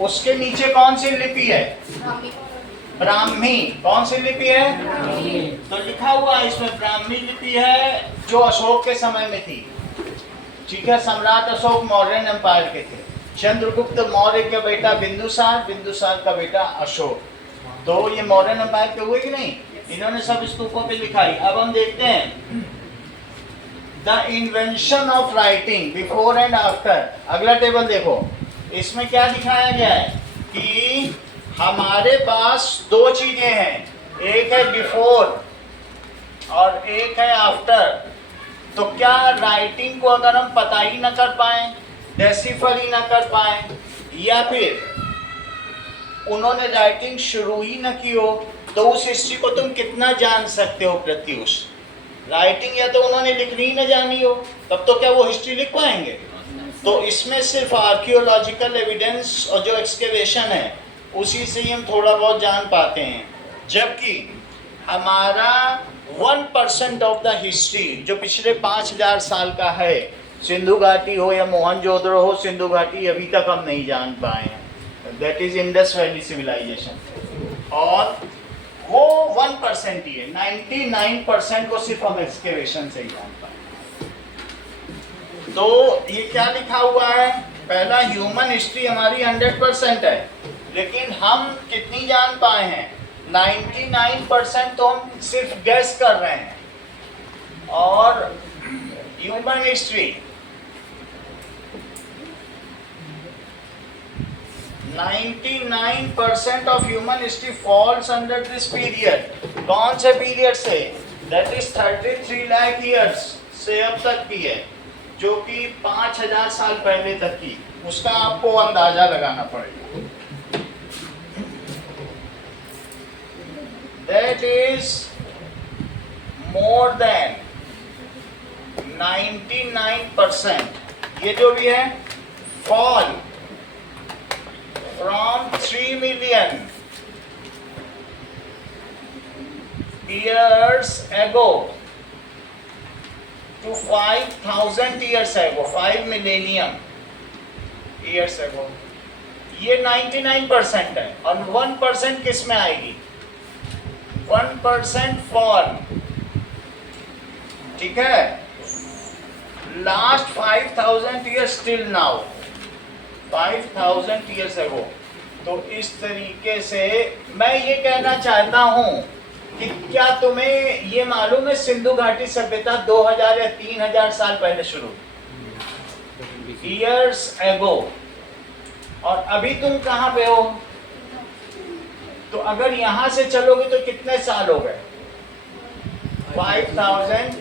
उसके नीचे कौन सी लिपि है? ब्राह्मी। कौन सी लिपि है? तो लिखा हुआ है इसमें ब्राह्मी लिपि है, जो अशोक के समय में थी। ठीक है, सम्राट अशोक मौर्यन एम्पायर के थे। चंद्रगुप्त मौर्य का बेटा बिंदुसार, बिंदुसार का बेटा अशोक। तो ये मौर्यन एम्पायर के हुए कि नहीं? इन्होंने सब स्तूपों पे लिखाई। अब हम देखते हैं the invention of writing before and after. अगला टेबल देखो, इसमें क्या दिखाया गया है कि हमारे पास दो चीजें हैं, एक है बिफोर और एक है आफ्टर। तो क्या राइटिंग को अगर हम पता ही ना कर पाए, डेसिफर ही ना कर पाए, या फिर उन्होंने राइटिंग शुरू ही ना की हो, तो उस हिस्ट्री को तुम कितना जान सकते हो प्रत्युष? राइटिंग या तो उन्होंने लिखनी ही ना जानी हो, तब तो क्या वो हिस्ट्री लिख पाएंगे? तो इसमें सिर्फ आर्कियोलॉजिकल एविडेंस और जो एक्सकेवेशन है उसी से ही हम थोड़ा बहुत जान पाते हैं। जबकि हमारा 1% ऑफ द हिस्ट्री जो पिछले 5000 साल का है, सिंधु घाटी हो या मोहनजोदड़ो हो, सिंधु घाटी अभी तक हम नहीं जान पाए हैं। That is Indus valley civilisation. और वो 1% ही है, 99% को सिर्फ हम एक्सकेवेशन से ही जान पाए। तो ये क्या लिखा हुआ है? पहला, ह्यूमन हिस्ट्री हमारी 100% है, लेकिन हम कितनी जान पाए हैं? 99% तो हम सिर्फ गेस कर रहे हैं। और human history 99% of human history falls under this period. कौन से पीरियड से? दैट इज 33 लाख ईयर्स से अब तक की है, जो कि 5000 साल पहले तक की। उसका आपको अंदाजा लगाना पड़ेगा। That is more than 99%। ये जो भी है, fall from 3 million years ago to 5000 years ago, 5 millennium years ago। ये 99% है। और 1% किस में आएगी? 1% फॉल। ठीक है, last 5000 years till now, 5000 years ago. तो इस तरीके से मैं ये कहना चाहता हूं कि क्या तुम्हें ये मालूम है सिंधु घाटी सभ्यता 2000 या 3000 साल पहले शुरू, ईयर्स एगो, और अभी तुम कहां पे हो? तो अगर यहां से चलोगे तो कितने साल हो गए? 5000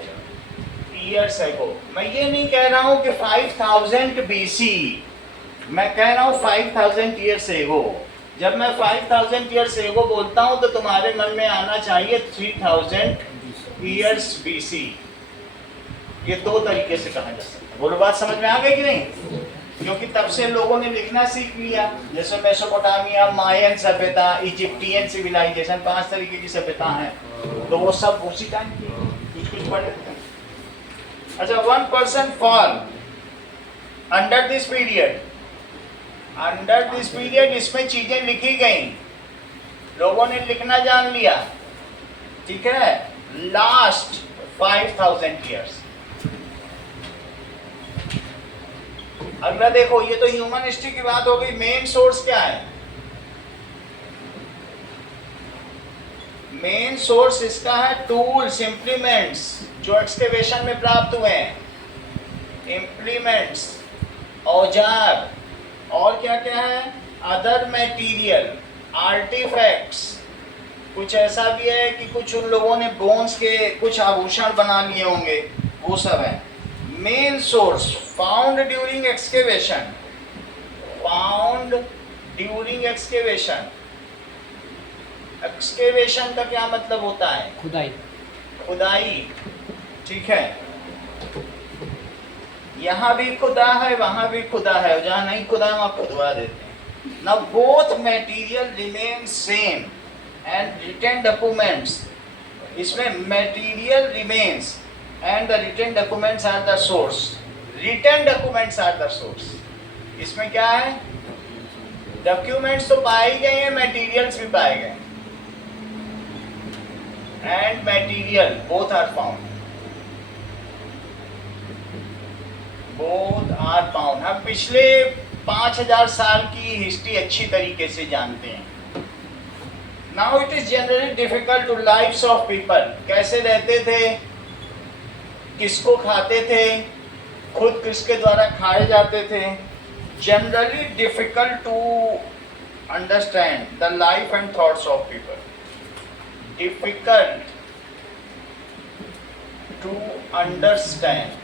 ईयर्स एगो। मैं ये नहीं कह रहा हूं कि 5000 BC, मैं कह रहा हूं 5000 ईयर्स एगो। जब मैं 5000 ईयर्स एगो बोलता हूं तो तुम्हारे मन में आना चाहिए 3000 ईयर्स BC। ये दो तरीके से कहा जा सकता है। बोलो, बात समझ में आ गई कि नहीं? क्योंकि तब से लोगों ने लिखना सीख लिया, जैसे मेसोपोटामिया, मायन सभ्यता, इजिप्टियन सिविलाइजेशन, 5 तरीके की सभ्यता है, तो वो सब उसी टाइम की कुछ कुछ पढ़ लेते हैं। अच्छा, 1% fall under this period. Under this period इसमें चीजें लिखी गई, लोगों ने लिखना जान लिया। ठीक है, लास्ट 5000 ईयर्स। अगला देखो, ये तो ह्यूमन हिस्ट्री की बात हो गई। मेन सोर्स क्या है? मेन सोर्स इसका है टूल्स, इम्प्लीमेंट्स जो एक्सकेवेशन में प्राप्त हुए हैं। इम्प्लीमेंट्स, औजार, और क्या क्या है? Other material, artefacts. कुछ ऐसा भी है कि कुछ उन लोगों ने बोन्स के कुछ आभूषण बना लिए होंगे, वो सब है। Main source found during excavation, found during excavation. Excavation का क्या मतलब होता है? खुदाई। खुदाई। ठीक है, यहाँ भी खुदा है, वहां भी खुदा है, जहाँ नहीं खुदा वहां खुदवा देते हैं। Now both material remain same and written documents, इसमें material remains and the written documents are the source. Written documents are the source. इसमें क्या है? डॉक्यूमेंट्स तो पाए ही गए हैं, मटेरियल्स भी पाए गए, and material both are found, both are found. हम पिछले 5000 साल की हिस्ट्री अच्छी तरीके से जानते हैं। Now it is generally difficult to lives of people, कैसे रहते थे, किसको खाते थे, खुद किसके द्वारा खाए जाते थे। Generally difficult to understand the life and thoughts of people, difficult to understand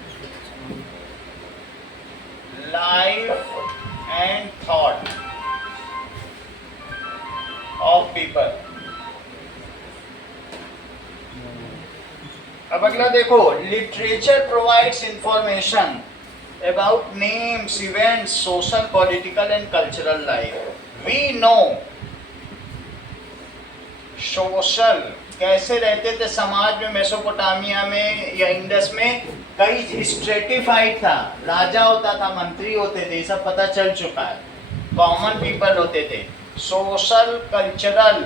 life and thought of people। अब अगला देखो, literature provides information about names, events, social, political and cultural life. We know social कैसे रहते थे समाज में, Mesopotamia में या इंडस में कई स्ट्रेटिफाइड था, राजा होता था, मंत्री होते थे, ये सब पता चल चुका है, कॉमन पीपल होते थे। सोशल, कल्चरल,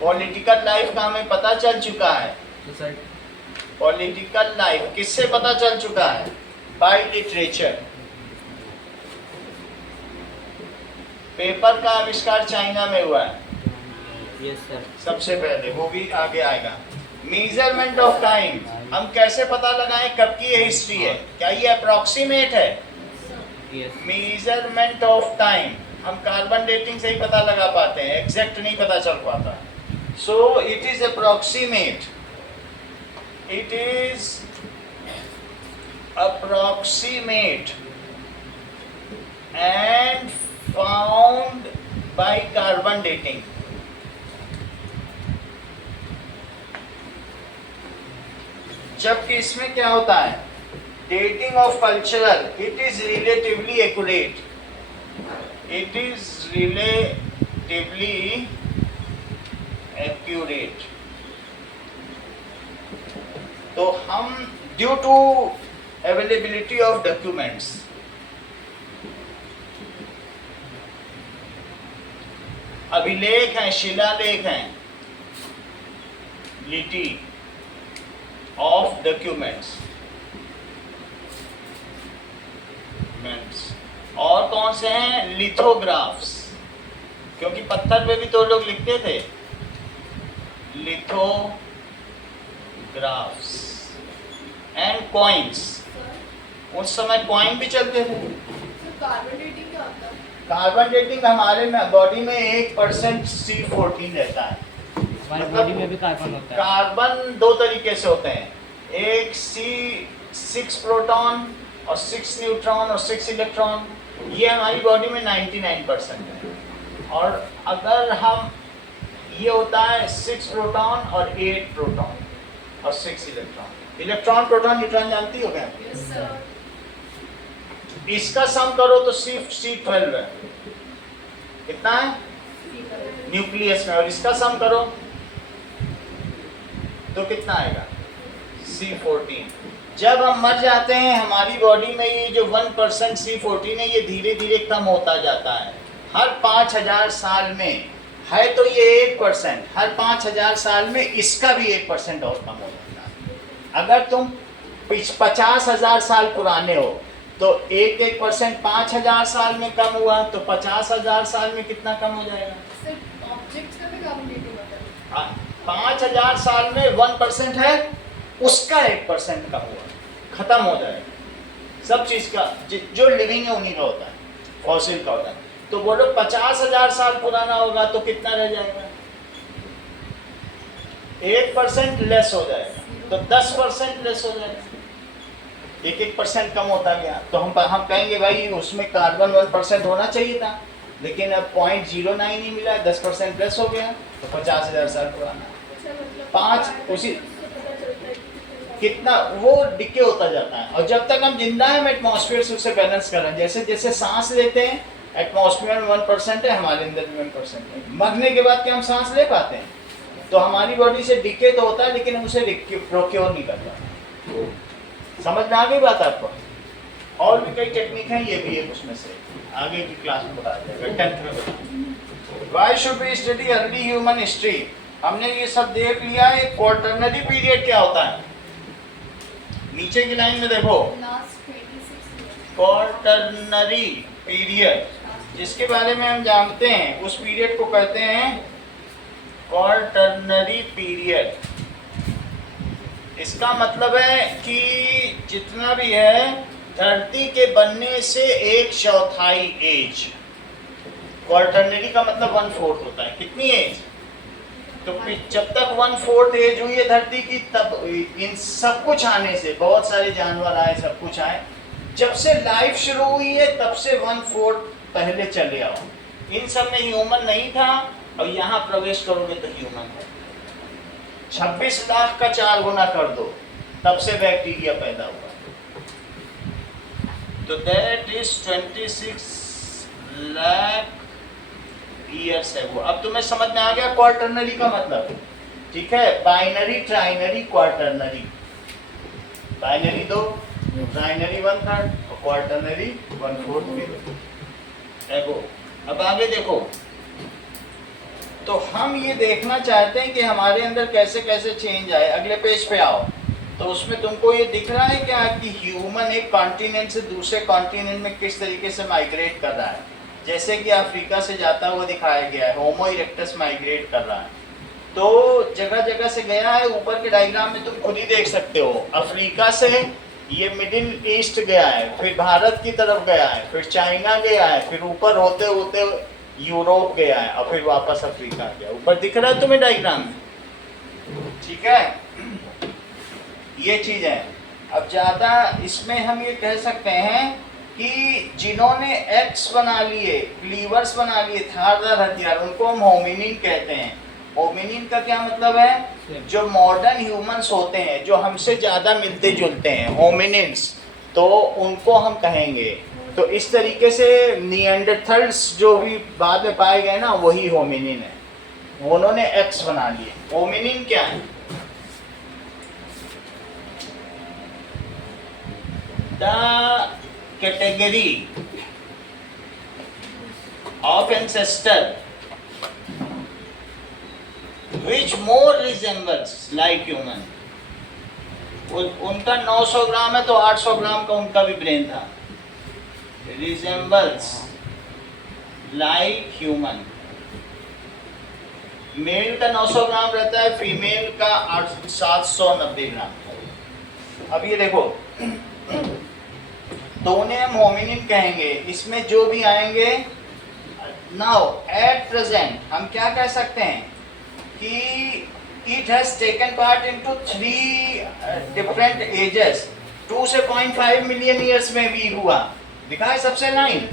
पॉलिटिकल लाइफ का हमें पता चल चुका है। पॉलिटिकल लाइफ किससे पता चल चुका है? Bye literature. पेपर का आविष्कार चाइना में हुआ है, यस सर, सबसे पहले, वो भी आगे आएगा। मेजरमेंट ऑफ टाइम, हम कैसे पता लगाएं कब की ये हिस्ट्री है? क्या ये अप्रोक्सीमेट है? यस। मेजरमेंट ऑफ टाइम हम कार्बन डेटिंग से ही पता लगा पाते हैं, एग्जैक्ट नहीं पता चल पाता। So it is approximate, it is approximate and found by carbon dating. जबकि इसमें क्या होता है? Dating of cultural, it is relatively accurate, it is relatively accurate. तो हम due to availability of documents, अभिलेख हैं, शिलालेख हैं, लिटी ऑफ डॉक्यूमेंट्स, और कौन से हैं? लिथोग्राफ्स, क्योंकि पत्थर पे भी तो लोग लिखते थे, लिथोग्राफ्स एंड कॉइन्स। उस समय कॉइन भी चलते थे। कार्बन डेटिंग क्या होता है? कार्बन डेटिंग हमारे बॉडी में 1% C14 रहता है। हमारी बॉडी में भी कार्बन होता है। कार्बन दो तरीके से होते हैं, एक C6 प्रोटॉन और 6 न्यूट्रॉन और 6 इलेक्ट्रॉन। ये हमारी बॉडी में 99% है। और अगर हम, ये होता है 6 प्रोटॉन और 8 प्रोटॉन और 6 इलेक्ट्रॉन। इलेक्ट्रॉन, प्रोटॉन, न्यूट्रॉन जानती हो क्या? Yes sir. इसका सम करो तो सिर्फ C12 है, कितना है न्यूक्लियस में, और इसका सम करो तो कितना आएगा? C14। जब हम मर जाते हैं हमारी बॉडी में ये जो 1% C14 है, ये धीरे धीरे कम होता जाता है। हर 5000 साल में है तो ये 1%, हर 5000 साल में इसका भी 1% और कम हो जाता है। अगर तुम 50,000 साल पुराने हो तो 1% 5000 साल में कम हुआ, तो 50,000 साल में कितना कम हो जाएगा? सर ऑब्जेक्ट्स का भी कार्बन डेटिंग होता है। 5000 साल में 1% है, उसका 1% कम हुआ, खत्म हो जाएगा। सब चीज का जो लिविंग है उन्हीं का होता है, फॉसिल का होता है। तो बोलो 50,000 साल पुराना होगा तो कितना रह जाएगा? 1% लेस हो जाएगा, तो 10% लेस हो जाएगा। 1% कम होता गया, तो हम कहेंगे भाई उसमें कार्बन 1% होना चाहिए था, लेकिन अब 0.09 ही मिला, 10% प्लस हो गया, तो 50,000 साल पुराना। पाँच उसी कितना वो डिके होता जाता है, और जब तक हम जिंदा हैं हम एटमॉस्फेयर से उसे बैलेंस कर रहे हैं। जैसे जैसे सांस लेते हैं, एटमॉस्फेयर में 1% है, हमारे अंदर भी 1% है। मरने के बाद क्या हम सांस ले पाते हैं? तो हमारी बॉडी से डिके तो होता है, लेकिन हम उसे प्रोक्योर नहीं कर पाते। समझ में आ गई बात आपको? और भी कई टेक्निक हैं, ये भी एक उसमें से आगे की क्लास में बताया जाएगा, 10th में बताया। Why should we study early human history? हमने ये सब देख लिया है। क्वार्टरनरी पीरियड क्या होता है? नीचे की लाइन में देखो, लास्ट 26 ईयर। क्वार्टरनरी पीरियड जिसके बारे में हम जानते हैं उस पीरियड को कहते हैं क्वार्टरनरी पीरियड। इसका मतलब है कि जितना भी है धरती के बनने से 1/4 एज। क्वार्टरनरी का मतलब 1/4 होता है। कितनी एज? तो जब तक 1/4 एज हुई है धरती की, तब इन सब कुछ आने से, बहुत सारे जानवर आए, सब कुछ आए, जब से लाइफ शुरू हुई है तब से 1/4 पहले चले आओ। इन सब में ह्यूमन नहीं था और यहाँ प्रवेश करोगे तो ह्यूमन है। 26 लाख का 4 गुना कर दो, तब से बैक्टीरिया पैदा हुआ। तो दैट इज 26 लाख ईयर्स है वो। अब तुम्हें समझ में आ गया क्वार्टरनरी का मतलब? ठीक है, binary, trinary, quaternary. Binary 2, trinary 1/3 और क्वार्टरनरी 1/4 भी। देखो अब आगे देखो, तो हम ये देखना चाहते हैं कि हमारे अंदर कैसे कैसे चेंज आए। अगले पेज पे आओ, तो उसमें तुमको ये दिख रहा है क्या कि ह्यूमन एक कॉन्टिनेंट से दूसरे कॉन्टिनेंट में किस तरीके से माइग्रेट कर रहा है। जैसे कि अफ्रीका से जाता हुआ दिखाया गया है, होमो इरेक्टस माइग्रेट कर रहा है, तो जगह जगह से गया है। ऊपर के डायग्राम में तुम खुद ही देख सकते हो, अफ्रीका से ये मिडिल ईस्ट गया है, फिर भारत की तरफ गया है, फिर चाइना गया है, फिर ऊपर होते होते यूरोप गया है और फिर वापस अफ्रीका गया। ऊपर दिख रहा है तुम्हें डायग्राम में? ठीक है, ये चीज है। अब ज्यादा इसमें हम ये कह सकते हैं कि जिन्होंने एक्स बना लिए, क्लीवर्स बना लिए, धारदार हथियार, उनको हम होमिनिन कहते हैं। होमिनिन का क्या मतलब है? जो मॉडर्न ह्यूमंस होते हैं, जो हमसे ज्यादा मिलते जुलते हैं, होमिनिन्स, तो उनको हम कहेंगे। तो इस तरीके से निएंडरथल्स जो भी बाद में पाए गए ना, वही होमिनिन है। उन्होंने एक्स बना लिए। होमिनिन क्या है? The category of ancestor which more resembles like human। उनका 900 ग्राम है तो 800 ग्राम का उनका भी ब्रेन था। resembles like human। मेल का 900 ग्राम रहता है, फीमेल का 790 ग्राम। अब ये देखो, तो उन्हें हम होमिनिन कहेंगे। इसमें जो भी आएंगे, नाउ एट प्रेजेंट हम क्या कह सकते हैं कि it has taken part into 3 different ages. 2 से 0.5 मिलियन ईयर्स में भी हुआ, दिखा है सबसे लाइन।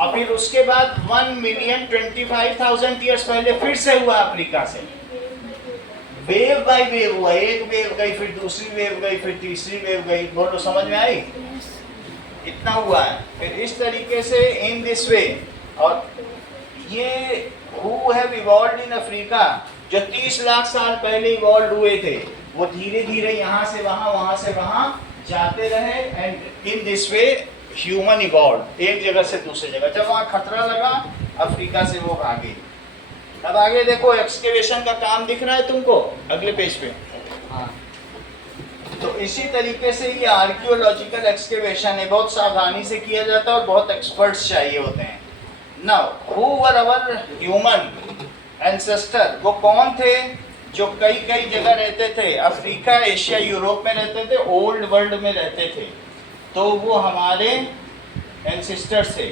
और फिर उसके बाद 1,25,000 ईयर्स पहले फिर से हुआ अफ्रीका से। वेव बाय वेव हुआ, एक वेव गई, फिर दूसरी वेव गई, फिर तीसरी वेव गई। बोलो, समझ में आई? इतना हुआ है। फिर इस तरीके से इन दिस वे। और ये who have evolved in Africa, जो 30 लाख साल पहले इवॉल्व हुए थे, वो धीरे धीरे यहाँ से वहाँ से वहाँ जाते रहे। And in this way human evolve, एक जगह से दूसरी जगह। जब वहाँ खतरा लगा, अफ्रीका से वो भागे। अब आगे देखो, एक्सकेवेशन का काम दिख रहा है तुमको अगले पेज पे? हाँ। तो इसी तरीके से ये आर्कियोलॉजिकल एक्सकेवेशन है, बहुत सावधानी से किया जाता है और बहुत एक्सपर्ट्स चाहिए होते हैं। Now who were our human ancestor? वो कौन थे जो कई कई जगह रहते थे? अफ्रीका, एशिया, यूरोप में रहते थे, ओल्ड वर्ल्ड में रहते थे। तो वो हमारे एंसेस्टर्स थे।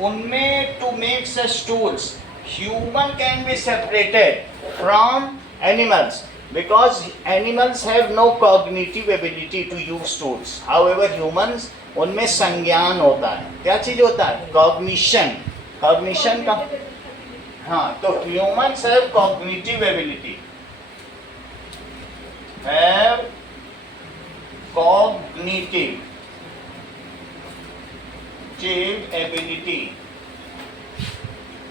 उनमें to make such tools, human can be separated from animals because animals have no cognitive ability to use tools। However, humans, उनमें संज्ञान होता है। क्या चीज होता है? कॉग्निशन। कॉग्निशन का, हाँ, तो humans have cognitive ability, have cognitive ability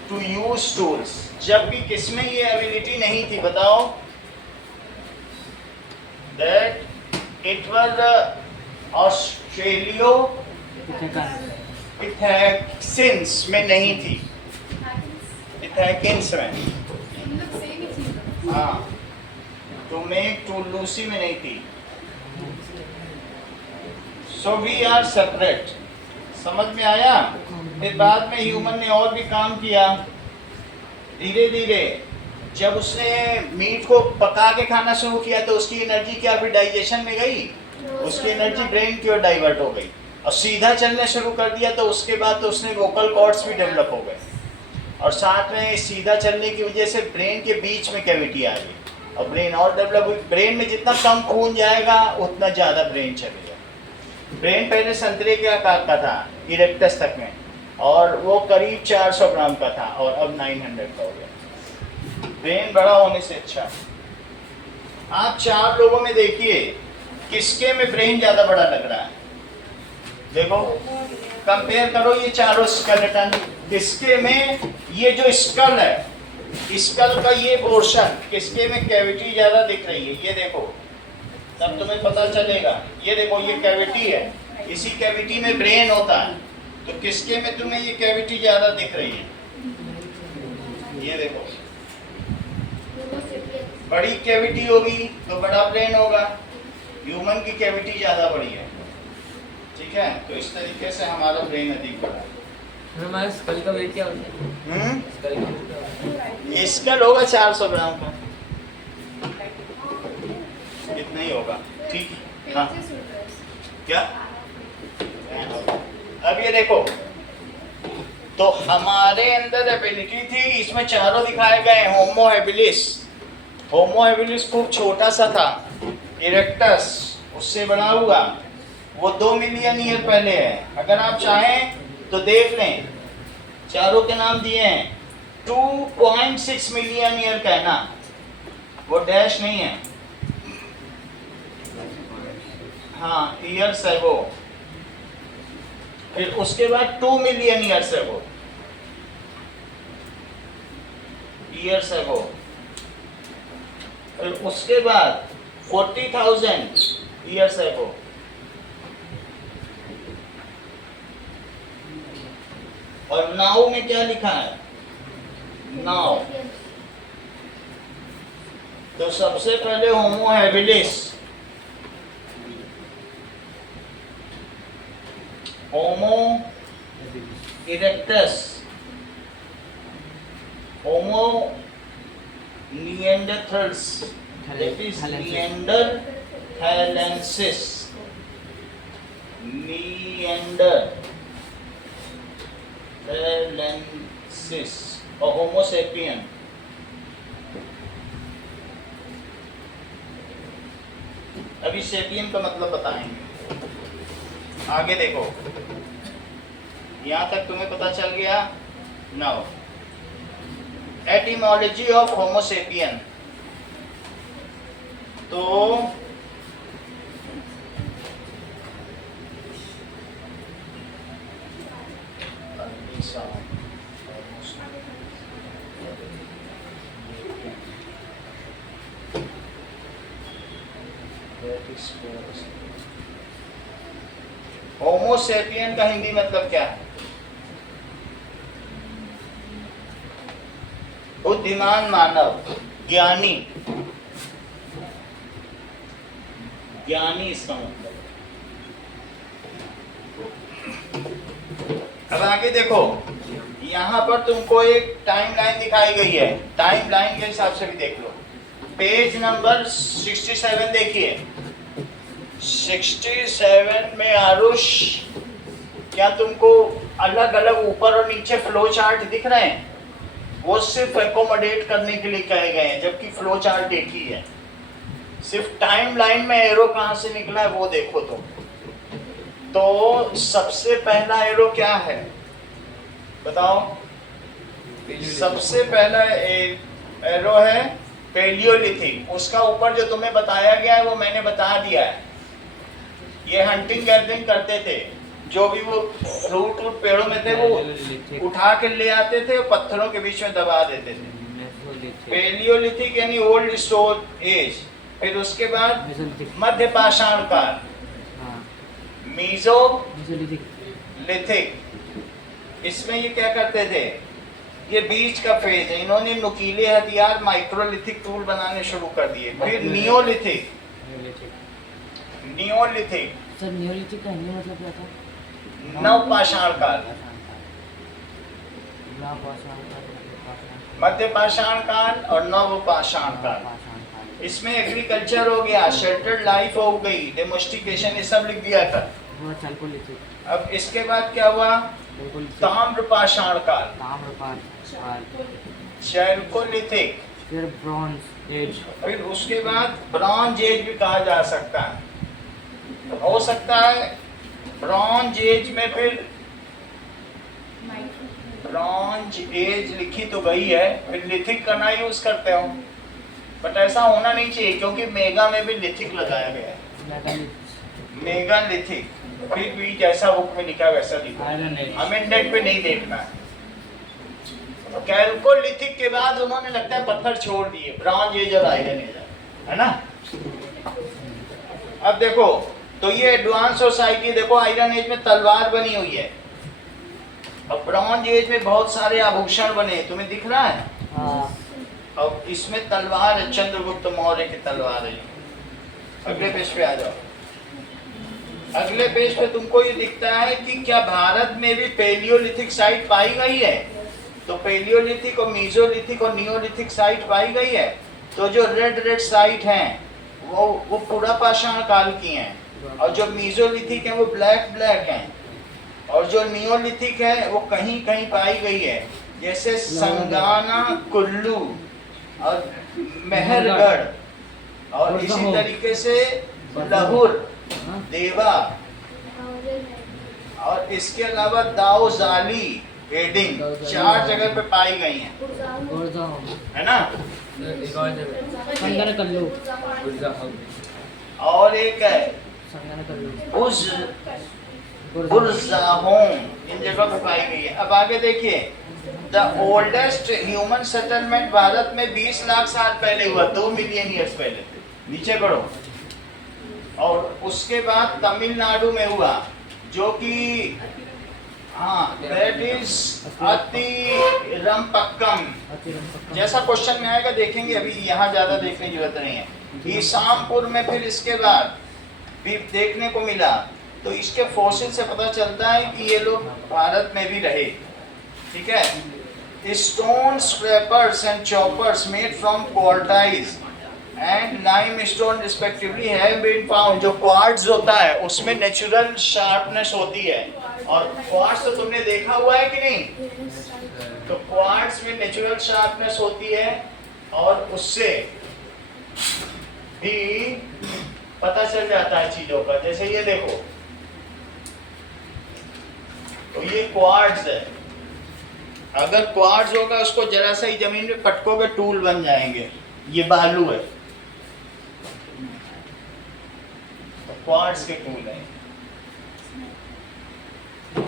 to use tools। जबकि किसमें ये एबिलिटी नहीं थी बताओ? That it was इथैक्सिन्स में नहीं थी, इथैकिन्स में, इन लोग सेम ही चीज है। हाँ, टूलूसी में नहीं थी। So we are separate. समझ में आया? फिर बाद में ह्यूमन ने और भी काम किया। धीरे धीरे जब उसने मीट को पका के खाना शुरू किया तो उसकी एनर्जी क्या फिर डाइजेशन में गई? उसकी एनर्जी ब्रेन की ओर डाइवर्ट हो गई और सीधा चलने शुरू कर दिया। तो उसके बाद तो उसने वोकल कॉर्ड्स भी डेवलप हो गए और साथ में सीधा चलने की वजह से ब्रेन के बीच में कैविटी आ गई और ब्रेन और डेवलप हुई। ब्रेन में जितना कम खून जाएगा उतना ज़्यादा ब्रेन चलेगा। ब्रेन पहले संतरे के आकार का था इरेक्टस तक में, और वो करीब 400 ग्राम का था और अब 900 का हो गया। ब्रेन बड़ा होने से अच्छा। आप 4 लोगों में देखिए किसके में ब्रेन ज़्यादा बड़ा लग रहा है। देखो कंपेयर करो ये चारों स्केलेटन, किसके में ये जो स्कल है, स्कल का ये पोर्शन किसके में कैविटी ज़्यादा दिख रही है? ये देखो, तब तुम्हें पता चलेगा। ये देखो ये कैविटी है, इसी कैविटी में ब्रेन होता है, तो किसके में तुम्हें ये कैविटी ज़्यादा दिख रही है? ये देखो, बड़ी कैविटी होगी तो बड़ा ब्रेन होगा। ह्यूमन की कैविटी ज़्यादा बड़ी है, ठीक है? तो इस तरीके से हमारा ब्रेन अधिक बड़ा है। हमारे स्कल का वेट क्या होता है? स्कल का वेट क्या होता है? इसका होगा 400 ग्राम का, इतना ही होगा, ठीक है? हाँ क्या? अब ये देखो, तो हमारे अंदर एबिलिटी थी, इसमें चारों दिखाए गए। होमो हैबिलिस, होमो हैबिलिस खूब छोटा सा था, इरेक्टस उससे बड़ा हुआ, वो 2 मिलियन ईयर पहले है। अगर आप चाहें तो देख लें, चारों के नाम दिए हैं। 2.6 मिलियन ईयर कहना, वो डैश नहीं है, हाँ ईयर्स है वो। फिर उसके बाद 2 मिलियन ईयर्स है वो, ईयर्स है वो। फिर उसके बाद 40,000 ईयर्स है वो। और नाउ में क्या लिखा है? नाउ। तो सबसे पहले Homo habilis, Homo erectus, Homo Neanderthals, that is Neanderthalensis, Neanderthalensis और होमो सेपियन। अभी सेपियन का मतलब बताएंगे। आगे देखो, यहाँ तक तुम्हें पता चल गया। Now etymology of homo sapien. तो होमो सेपियन का हिंदी मतलब क्या है? बुद्धिमान मानव, ज्ञानी, ज्ञानी इसका मतलब। अब आगे देखो, यहाँ पर तुमको एक टाइमलाइन दिखाई गई है, टाइमलाइन के हिसाब से भी देख लो। पेज नंबर 67 देखिए। 67 में आरुष, क्या तुमको अलग अलग ऊपर और नीचे फ्लो चार्ट दिख रहे हैं? वो सिर्फ एकोमोडेट करने के लिए कहे गए हैं, जबकि फ्लो चार्ट एक ही है। सिर्फ टाइम लाइन में एरो कहाँ से निकला है वो देखो। तो सबसे पहला एरो क्या है बताओ? सबसे पहला एरो है पेलियोलिथिक। उसका ऊपर जो तुम्हें बताया गया है वो मैंने बता दिया है। ये हंटिंग गैदरिंग करते थे, जो भी वो फ्रूट पेड़ों में थे वो उठा के ले आते थे और पत्थरों के बीच में दबा देते थे। पेलियोलिथिक यानी ओल्ड स्टोन एज। फिर उसके बाद मध्य पाषाण काल, लिथिक, इसमें ये क्या करते थे, ये बीच का फेज है, इन्होंने नुकीले हथियार माइक्रोलिथिक टूल बनाने शुरू कर दिए। फिर नियोलिथिक, नियोलिथिक सर नियोलिथिक का हिंदी मतलब क्या था? नवपाषाण काल, नवपाषाण काल, मध्य पाषाण काल और नवपाषाण काल। इसमें एग्रीकल्चर हो गया, शेल्टर्ड लाइफ हो गई, डेमोस्टिकेशन, ये सब लिख दिया था। वो चैल्कोलिथिक। अब इसके बाद क्या हुआ, ताम्रपाषाण काल, ताम्रपाषाण, चैल्कोलिथिक, फिर ब्रॉन्ज एज, फिर उसके बाद ब्रॉन्ज एज भी कहा जा सकता है, हो सकता है ब्रॉन्ज एज में, फिर ब्रॉन्ज एज लिखी तो गई है, फिर लिथिक का ना यूज करते हो, बट ऐसा होना नहीं चाहिए क्योंकि मेगा में भी लिथिक लगाया गया है, मेगालिथिक, फिर भी जैसा बुक में लिखा है वैसा लिखा, हमें नेट पे नहीं देखना है। कैल्कोलिथिक के बाद उन्होंने लगता है पत्थर छोड़ दिए, ब्रॉन्ज एज और आयरन एज, है ना। अब देखो, तो ये एडवांस सोसाइटी, देखो आयरन एज में तलवार बनी हुई है, और ब्रॉन्ज एज में बहुत सारे आभूषण बने, तुम्हें दिख रहा है। और इसमें तलवार है, चंद्रगुप्त मौर्य की तलवार है। अगले पेज पे आ जाओ। अगले पेज पे तुमको ये दिखता है कि क्या भारत में भी पेलियोलिथिक साइट पाई गई है, तो पेलियोलिथिक और मीजोलिथिक और नियोलिथिक साइट पाई गई है। तो जो रेड रेड साइट हैं वो पूरा पाषाण काल की हैं, और जो मीजोलिथिक है वो ब्लैक ब्लैक हैं, और जो नियोलिथिक है वो कहीं कहीं पाई गई है, जैसे संगाना, कुल्लू और मेहरगढ़, और इसी तरीके से लाहौर, देवा, और इसके अलावा दाऊजाली, हेडिंग, 4 जगह पे पाई गई हैं, है ना। और एक है बुर्ज़ाहोम, इन जगह पे पाई गई है। अब आगे देखिए, the oldest human settlement Bharat में 20 लाख साल पहले हुआ, 2 मिलियन ईयर्स पहले, नीचे करो। और उसके बाद तमिलनाडु में हुआ, जो कि हाँ दैट इज अतिरम्पक्कम, जैसा क्वेश्चन में आएगा देखेंगे, अभी यहाँ ज्यादा देखने की जरूरत नहीं है। ईसामपुर में फिर इसके बाद भी देखने को मिला, तो इसके फॉसिल से पता चलता है कि ये लोग भारत में भी रहे, ठीक है। Stone scrapers and choppers made from quartzite and limestone respectively have been found. जो क्वार्ट्ज होता है उसमें नेचुरल शार्पनेस होती है, और क्वार्ट्ज तो तुमने देखा हुआ है कि नहीं, तो क्वार्ट्ज में नेचुरल शार्पनेस होती है, और उससे भी पता चल जाता है चीजों का। जैसे ये देखो, तो ये क्वार्ट्ज है, अगर क्वार्ट्ज होगा उसको जरा सा ही जमीन में पटकोगे टूल बन जाएंगे। ये बालू है, तो क्वार्ट्ज के टूल है,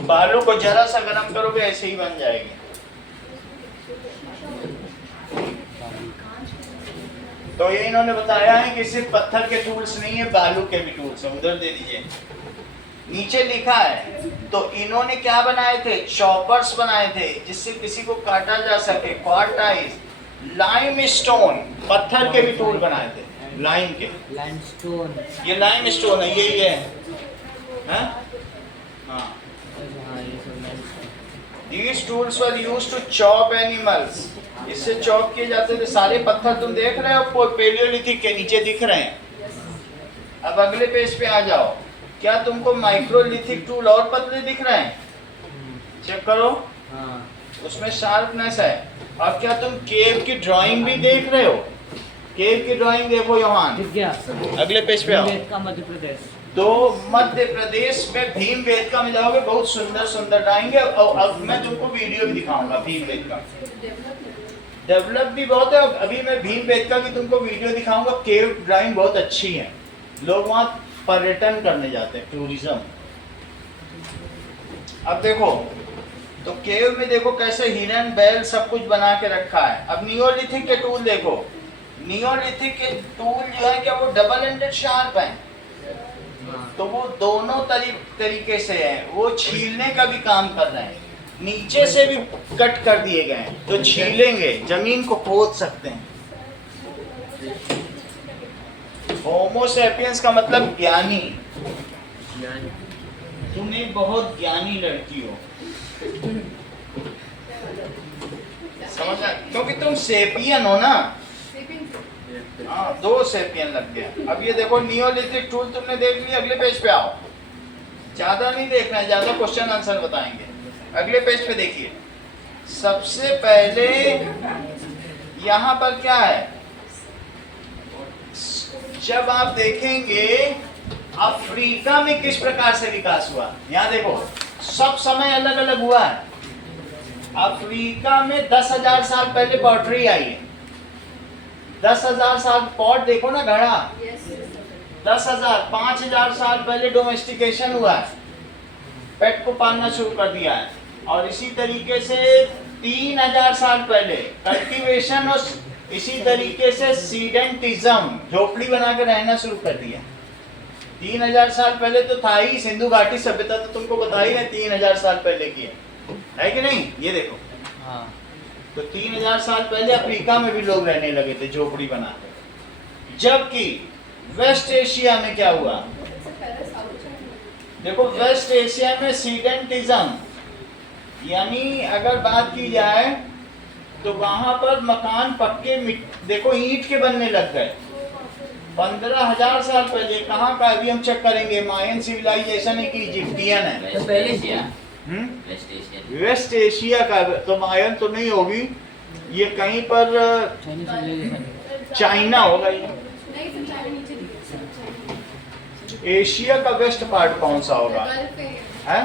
बालू को जरा सा गर्म करोगे ऐसे ही बन जाएगी। तो ये इन्होंने बताया है कि सिर्फ पत्थर के टूल्स नहीं है, बालू के भी टूल्स हैं। उधर दे दीजिए, नीचे लिखा है। तो इन्होंने क्या बनाए थे, चॉपर्स बनाए थे जिससे किसी को काटा जा सके, क्वार्टाइज, लाइमस्टोन, पत्थर के भी टूल बनाए थे, लाइम के, लाइमस्टोन, ये लाइमस्टोन है, यही है, हाँ। These tools were used to chop animals, इससे चॉप किए जाते थे। सारे पत्थर तुम देख रहे हो पेलियोलिथिक के नीचे दिख रहे हैं। अब अगले पेज पे आ जाओ, क्या तुमको माइक्रोलिथिक टूल और पतले दिख रहे हैं, चेक करो, उसमें शार्पनेस है। और क्या तुम केव की ड्राइंग भी देख रहे हो, केव की ड्राइंग देखो यहाँ, अगले पेज पे आओ। मध्य प्रदेश, तो मध्य प्रदेश में भीम वेदका में जाओगे, बहुत सुंदर सुंदर ड्राइंग है। और अब मैं तुमको वीडियो भी दिखाऊंगा भीम वेदका, डेवलप भी बहुत है। अभी मैं भीम वेदका की तुमको वीडियो दिखाऊंगा, केव ड्राइंग बहुत अच्छी है, लोग वहाँ पर्यटन करने जाते हैं, टूरिज्म। अब देखो, तो केव में देखो कैसे हिरन, बैल सब कुछ बना के रखा है। अब नियोलिथिक के टूल देखो, नियोलिथिक के टूल जो है क्या वो डबल एंडेड शार्प है, तो वो दोनों तरीके से है, वो छीलने का भी काम कर रहे हैं, नीचे से भी कट कर दिए गए हैं, तो छीलेंगे, जमीन को खोद सकते हैं। होमो सैपियंस का मतलब ज्ञानी, तुम एक बहुत ज्ञानी लड़की हो, समझ आ? क्योंकि तुम सेपियन हो ना। हाँ, 2 सेपियन लग गया। अब ये देखो नियोलिथिक टूल तुमने देख लिया, अगले पेज पे आओ। ज्यादा नहीं देखना है, ज्यादा क्वेश्चन आंसर बताएंगे। अगले पेज पे देखिए, सबसे पहले यहाँ पर क्या है, जब आप देखेंगे अफ्रीका में किस प्रकार से विकास हुआ, यहाँ देखो सब समय अलग अलग हुआ है। अफ्रीका में 10,000 साल पहले पॉटरी आई है। 10,000 साल, पॉट देखो ना, घड़ा। 10,000, 5,000 साल पहले डोमेस्टिकेशन हुआ है, पेट को पालना शुरू कर दिया है। और इसी तरीके से 3,000 साल पहले कल्टीवेशन, और इसी तरीके से सीडेंटिज्म, झोपड़ी बना कर रहना शुरू कर दिया। 3,000 साल पहले तो था ही, सिंधु घाटी सभ्यता तो तुमको बता ही है 3,000 साल पहले की है कि नहीं। ये देखो, हाँ, तो 3,000 साल पहले अफ्रीका में भी लोग रहने लगे थे झोपड़ी बनाकर। जबकि वेस्ट एशिया में क्या हुआ, देखो वेस्ट एशिया में सीडेंटिज्म, यानी अगर बात की जाए तो वहां पर मकान पक्के देखो ईंट के बनने लग गए। 15,000 साल पहले कहाँ का, अभी हम चेक करेंगे, मायन सिविलाइजेशन एक इजिप्टियन है। तो पहले एशिया, वेस्ट एशिया का, तो मायन तो नहीं होगी, ये कहीं पर चाइना होगा। ये एशिया का वेस्ट पार्ट कौन सा होगा, है?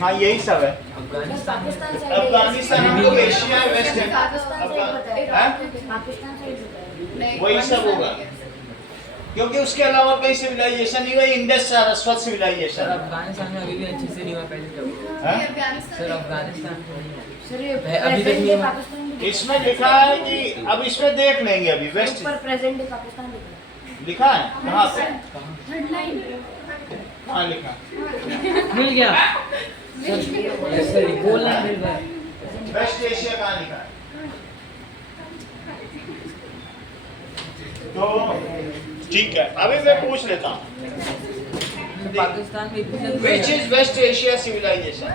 हाँ, यही सब है। अफगानिस्तान हम लोग एशिया है, वेस्ट है, वही सब होगा, क्योंकि उसके अलावा कहीं सिविलाइजेशन नहीं हुआ। Indus Saraswat civilisation. अफगानिस्तान में अभी भी अच्छे से नहीं हुआ पहले जब। सर अफगानिस्तान अभी तक नहीं हुआ। इसमें लिखा है कि अब इसमें देख लेंगे, अभी वेस्ट प्रेजेंट डे पाकिस्तान लिखा है, कहाँ पे, कहाँ लिखा, मिल गया सर, बोलना मिल गया। वेस्ट एशिया कहाँ लिखा है, तो ठीक है, अभी मैं पूछ लेता हूँ, पाकिस्तान में which is West Asia civilisation.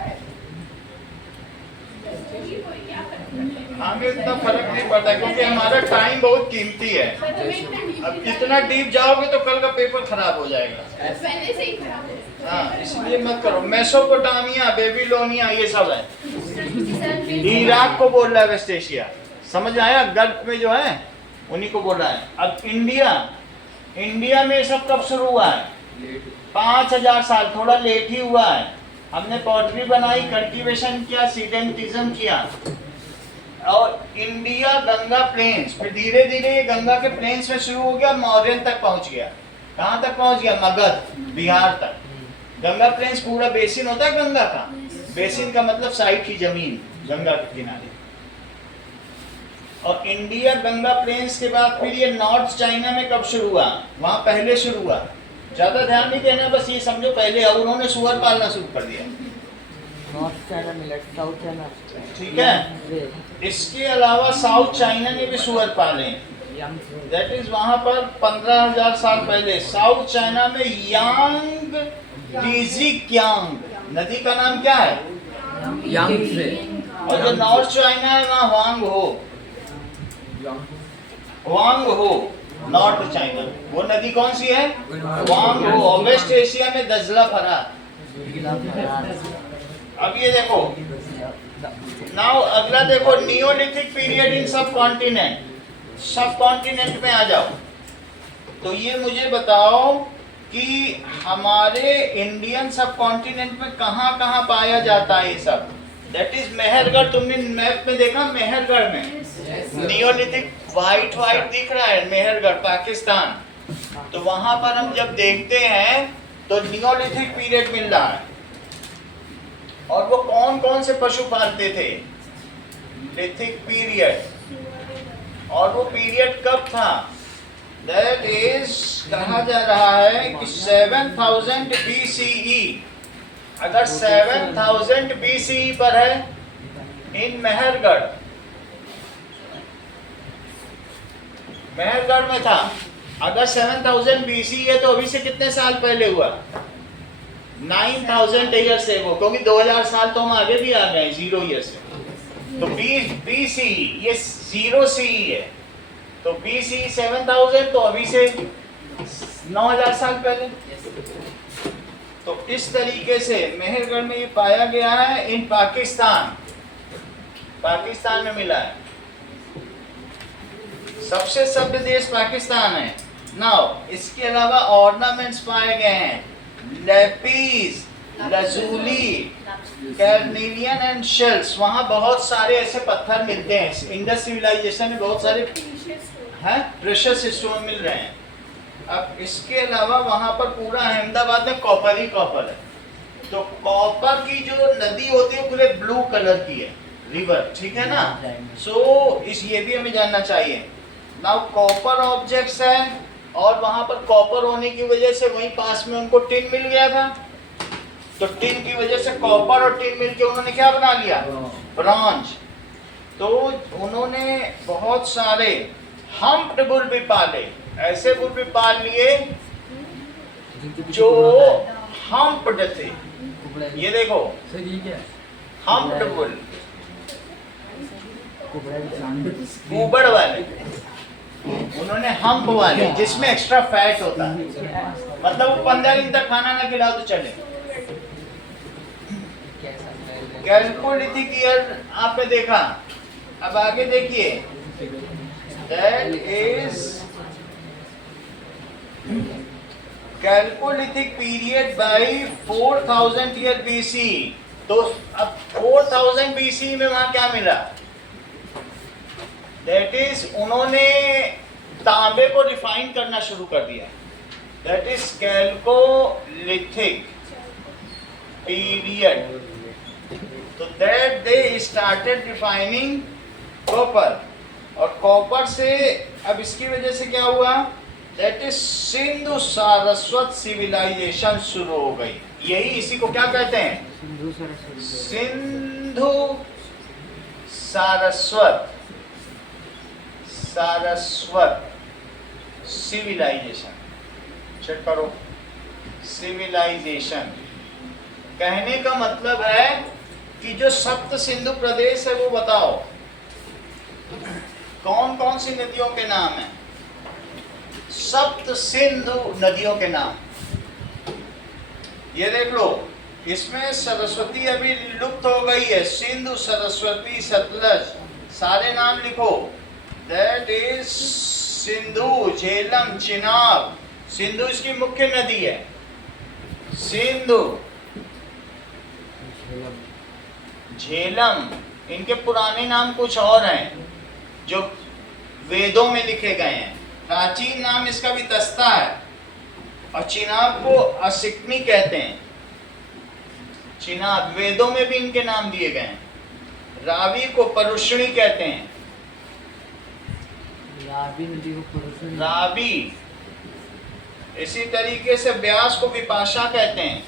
हमें इतना फर्क नहीं पड़ता, क्योंकि हमारा टाइम बहुत कीमती है। अब इतना डीप जाओगे तो कल का पेपर खराब हो जाएगा। पहले से ही खराब है। हाँ, इसलिए मत करो। मेसोपोटामिया, बेबीलोनिया, ये सब है। इराक को बोल रहा है वेस्ट एशिया, समझ आया, गल्फ में जो है उन्हीं को बोल रहा है। अब इंडिया में सब कब शुरू हुआ है, 5,000 साल, थोड़ा लेट ही हुआ है। हमने पॉटरी बनाई, कल्टीवेशन किया, सीडेंटिज्म किया, और इंडिया गंगा प्लेन्स, फिर धीरे धीरे ये गंगा के प्लेन्स में शुरू हो गया, मौर्यन तक पहुंच गया। कहाँ तक पहुंच गया, मगध, बिहार तक। गंगा प्लेन्स पूरा बेसिन होता है गंगा का, बेसिन का मतलब साइड की जमीन गंगा के किनारे। और इंडिया गंगा प्लेन्स के बाद फिर ये नॉर्थ चाइना में कब शुरू हुआ, वहां पहले शुरू हुआ। ज्यादा ध्यान नहीं देना, बस ये समझो पहले, और उन्होंने सुअर पालना शुरू कर दिया। North China millet, south China, ठीक है। इसके अलावा साउथ चाइना ने भी सुअर पाले, दैट इज वहां पर 15,000 साल पहले साउथ चाइना में यांग टीजी क्यांग नदी का नाम क्या है, यांगत्से। और जो नॉर्थ चाइना है वहाँ वांग हो, नॉर्थ चाइना, वो नदी कौन सी है, वांग हो। और वेस्ट एशिया में दजला फरात। अब ये देखो, नाउ अगला देखो, नियोलिथिक पीरियड इन सब कॉन्टिनेंट। सब कॉन्टिनेंट में आ जाओ, तो ये मुझे बताओ कि हमारे इंडियन सब कॉन्टिनेंट में कहाँ कहाँ पाया जाता है ये सब। दैट इज मेहरगढ़, तुमने मैप में देखा, मेहरगढ़ में नियोलिथिक व्हाइट दिख रहा है, मेहरगढ़ पाकिस्तान। तो वहां पर हम जब देखते हैं तो नियोलिथिक पीरियड मिल रहा है। और वो कौन कौन से पशु पालते थे, लिथिक पीरियड। और वो पीरियड कब था, दैट इज कहा जा रहा है कि 7000 BCE, अगर 7000 BCE पर है इन मेहरगढ़ में था। अगर 7000 BCE है तो अभी से कितने साल पहले हुआ? 9000 ईयर से वो, क्योंकि 2000 साल तो हम आगे भी आ गए 0 ईयर से। तो BCE ये 0 CE है, तो BCE 7000 तो अभी से 9000 साल पहले। तो इस तरीके से मेहरगढ़ में ये पाया गया है। इन पाकिस्तान में मिला है। सबसे सभ्य देश पाकिस्तान है। नाउ इसके अलावा ऑर्नामेंट्स पाए गए हैं, lapies, lazuli, carnelian and shells. वहाँ बहुत सारे ऐसे पत्थर मिलते हैं। इंडस सिविलाइजेशन में बहुत सारे प्रेशियस स्टोन मिल रहे हैं। अब इसके अलावा वहाँ पर पूरा अहमदाबाद में कॉपर ही कॉपर है। तो कॉपर की जो नदी होती है पूरे ब्लू कलर की है, रिवर, ठीक है ना। सो ये भी हमें जानना चाहिए। नाउ कॉपर ऑब्जेक्ट्स है, और वहाँ पर कॉपर होने की वजह से वहीं पास में उनको टिन मिल गया था। तो टिन की वजह से कॉपर और टिन मिलके उन्होंने क्या बना लिया? ब्रॉन्ज। तो उन्होंने बहुत सारे हम्प्ड बुल भी पाले, ऐसे बुल भी पाल लिए जो हम्प्ड थे। ये देखो हम्प्ड बुल, कुबड़ वाले, उन्होंने हम्प वाले जिसमें एक्स्ट्रा फैट होता है, मतलब वो 15 दिन तक खाना ना खिलाओ तो चले। कैल्कोलिथिक ईयर आपने देखा। अब आगे देखिए, that is chalcolithic period by 4000 year BC। तो अब 4000 BC में वहां क्या मिला? दैट इज उन्होंने तांबे को रिफाइन करना शुरू कर दिया। That is chalcolithic period. तो that they started refining copper, और कॉपर से अब इसकी वजह से क्या हुआ? That is Sindhu Saraswat civilisation शुरू हो गई। यही इसी को क्या कहते हैं? सिंधु सारस्वत सिविलाइजेशन। चेक करो, सिविलाइजेशन कहने का मतलब है कि जो सप्त सिंधु प्रदेश है वो बताओ कौन कौन सी नदियों के नाम है? सप्त सिंधु नदियों के नाम ये देख लो। इसमें सरस्वती अभी लुप्त हो गई है। सिंधु, सरस्वती, सतलज, सारे नाम लिखो। That is Sindhu, Jhelum, Chenab. सिंधु इसकी मुख्य नदी है, सिंधु। झेलम, इनके पुराने नाम कुछ और हैं जो वेदों में लिखे गए हैं। प्राचीन नाम इसका भी दस्ता है। और चिनाब को असिकनी कहते हैं। चिनाब वेदों में भी इनके नाम दिए गए हैं। रावी को परुष्णी कहते हैं। रावी। इसी तरीके से व्यास को विपाशा कहते हैं,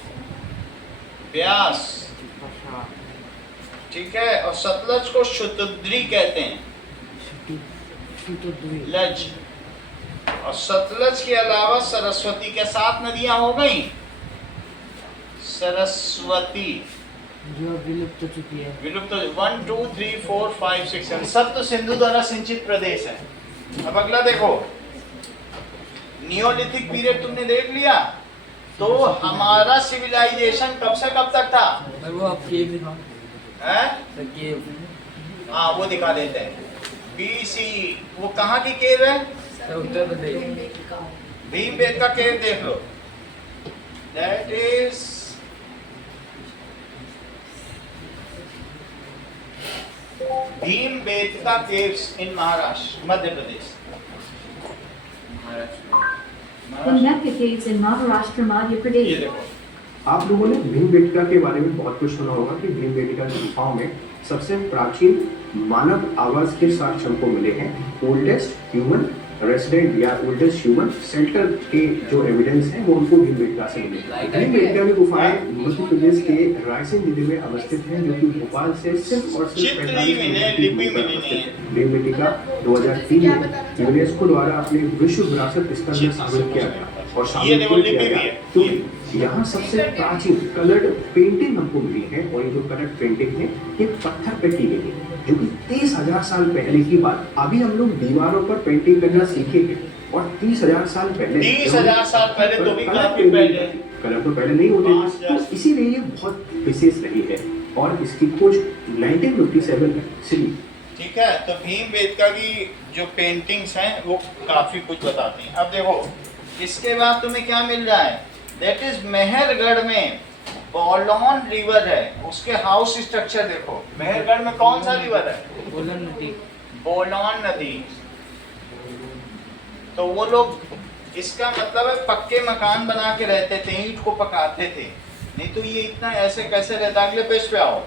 व्यास, ठीक है। और सतलज को शुतुद्री कहते हैं, लज। और सतलज के अलावा सरस्वती के 7 नदियां हो गई। सरस्वती जो विलुप्त हो चुकी है, विलुप्त 1 2 3 4 5 6 7 सब तो सिंधु द्वारा सिंचित प्रदेश है। अब अगला देखो, नियोलिथिक पीरियड तुमने देख लिया। तो हमारा सिविलाइजेशन कब से कब तक था? वो आप केव दिखाओ। केव, हाँ वो दिखा देते हैं। BC, वो कहाँ की केव है? उत्तर प्रदेश। भीमबेटका केव देख लो। That is Bhimbetka caves in Maharashtra, Madhya Pradesh. Gangnathar caves in Maharashtra, Madhya ये Pradesh. देखो, आप लोगों ने भीमबेटका के बारे में बहुत कुछ सुना होगा कि भीमबेटका की गुफाओं में सबसे प्राचीन मानव आवास के साक्ष्य हमको मिले हैं। ओल्डेस्ट ह्यूमन रेसिडेंट या ओल्डेस्ट ह्यूमन सेंटर के जो एविडेंस है वो हमको भीमबेटका से मिले। भीमबेटका की गुफाएं मध्य प्रदेश के रायसेन जिले में अवस्थित हैं, जो कि भोपाल से सिर्फ और सिर्फ 45 किलोमीटर पर अवस्थित है। भीमबेटका 2003 में यूनेस्को द्वारा अपने विश्व विरासत स्थल में शामिल किया गया और शामिल किया गया तो यहाँ सबसे प्राचीन कलर्ड पेंटिंग हमको मिली है। और ये जो कलर्ड पेंटिंग है ये पत्थर पे की गई है, जो कि 30,000 साल पहले की बात। अभी हम लोग दीवारों पर पेंटिंग करना सीखे हैं और 30,000 साल पहले 30,000 साल पहले तो भी काफी पहले कलर तो पहले नहीं होते, तो इसीलिए ये बहुत विशेष रही है और इसकी खोज 1957 में सिली। ठीक है, तो भीमबेटका की जो पेंटिंग्स हैं वो काफी कुछ बताती हैं। अब देखो इसके बाद तुम्हें क्या मिल रहा है, दैट इज मेहरगढ़ में बोलोन रिवर है, उसके हाउस स्ट्रक्चर देखो। मेहरगढ़ में कौन सा रिवर है? बोलन नदी। बोलोन नदी। तो वो लोग, इसका मतलब है पक्के मकान बना के रहते थे, ईंट को पकाते थे, नहीं तो ये इतना ऐसे कैसे रहता। अगले पेज पे आओ।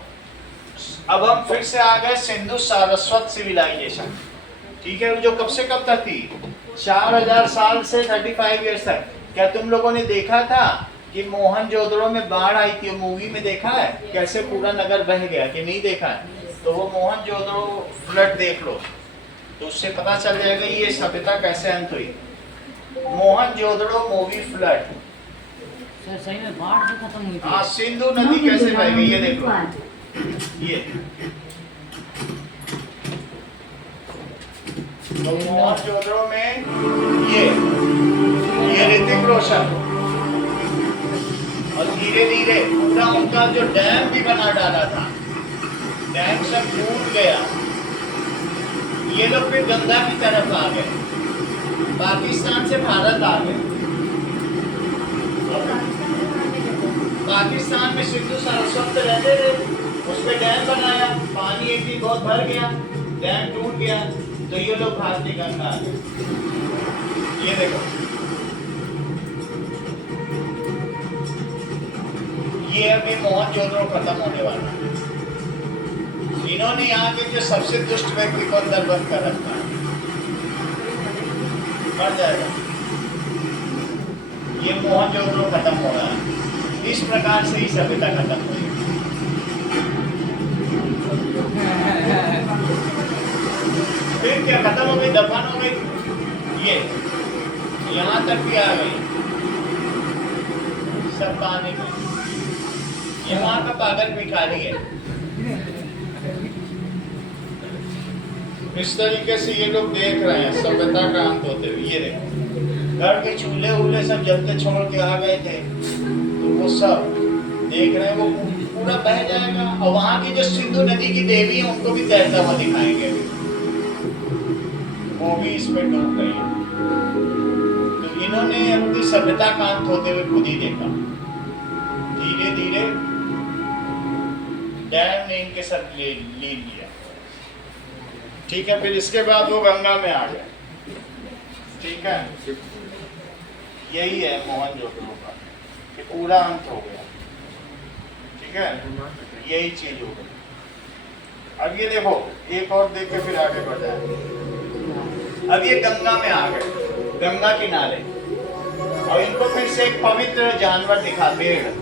अब हम फिर से आ गए सिंधु सारस्वत सिविलाइजेशन। ठीक है, जो कब से कब तक थी? 4000 साल से 35 ईयर्स तक। क्या तुम लोगों ने देखा था कि मोहनजोदड़ो में बाढ़ आई थी? मूवी में देखा है कैसे पूरा नगर बह गया, कि नहीं देखा है? तो वो मोहनजोदड़ो फ्लड देख लो, तो उससे पता चल जाएगा ये सभ्यता कैसे अंत हुई। Mohenjodaro movie flood. सर सही में बाढ़ से खत्म हुई थी। हाँ, सिंधु नदी कैसे बह गई ये देखो। ये तो मोहनजोदड़ो में ये ऋतिक रोशन, और धीरे धीरे पूरा उनका जो डैम भी बना डाला था, डैम सब टूट गया। ये लोग फिर गंगा की तरफ आ गए, पाकिस्तान से भारत आ गए। पाकिस्तान में सिंधु सारस्वत रहते थे, उस पे डैम बनाया, पानी एक दिन बहुत भर गया, डैम टूट गया, तो ये लोग भारतीय गंगा आ गए। ये देखो, ये अभी मोहनजोदड़ो खत्म होने वाला है। इन्होंने यहाँ के जो सबसे दुष्ट व्यक्ति को अंदर बंद कर रखा है, मर जाएगा। ये मोहनजोदड़ो खत्म हो रहा है। इस प्रकार से ही सभ्यता खत्म हुई। फिर क्या खत्म हो गई? दफन हो गई। ये यहाँ तक भी आ गई, सब पानी में। ये वहाँ का पागल भिखारी है। इस तरीके से ये लोग देख रहे हैं सभ्यता का अंत होते हुए। ये देखो, घर के चूल्हे वूल्हे सब जलते छोड़ के आ गए थे, तो वो सब देख रहे हैं, वो पूरा बह जाएगा। और वहाँ की जो सिंधु नदी की देवी है उनको भी तैरता हुआ दिखाएंगे, वो भी इसमें डूब गई है। तो इन्होंने अपनी सभ्यता का अंत होते हुए खुद ही देखा। धीरे धीरे डैम ने इनके सर ले लिया। ठीक है, फिर इसके बाद वो गंगा में आ गए। ठीक है, यही है मोहनजोदड़ो का, कि पूरा अंत हो गया। ठीक है, यही चीज हो गई। अब ये देखो, एक और देख के फिर आगे बढ़ जाए। अब ये गंगा में आ गए, गंगा किनारे, और इनको फिर से एक पवित्र जानवर दिखा, पेड़।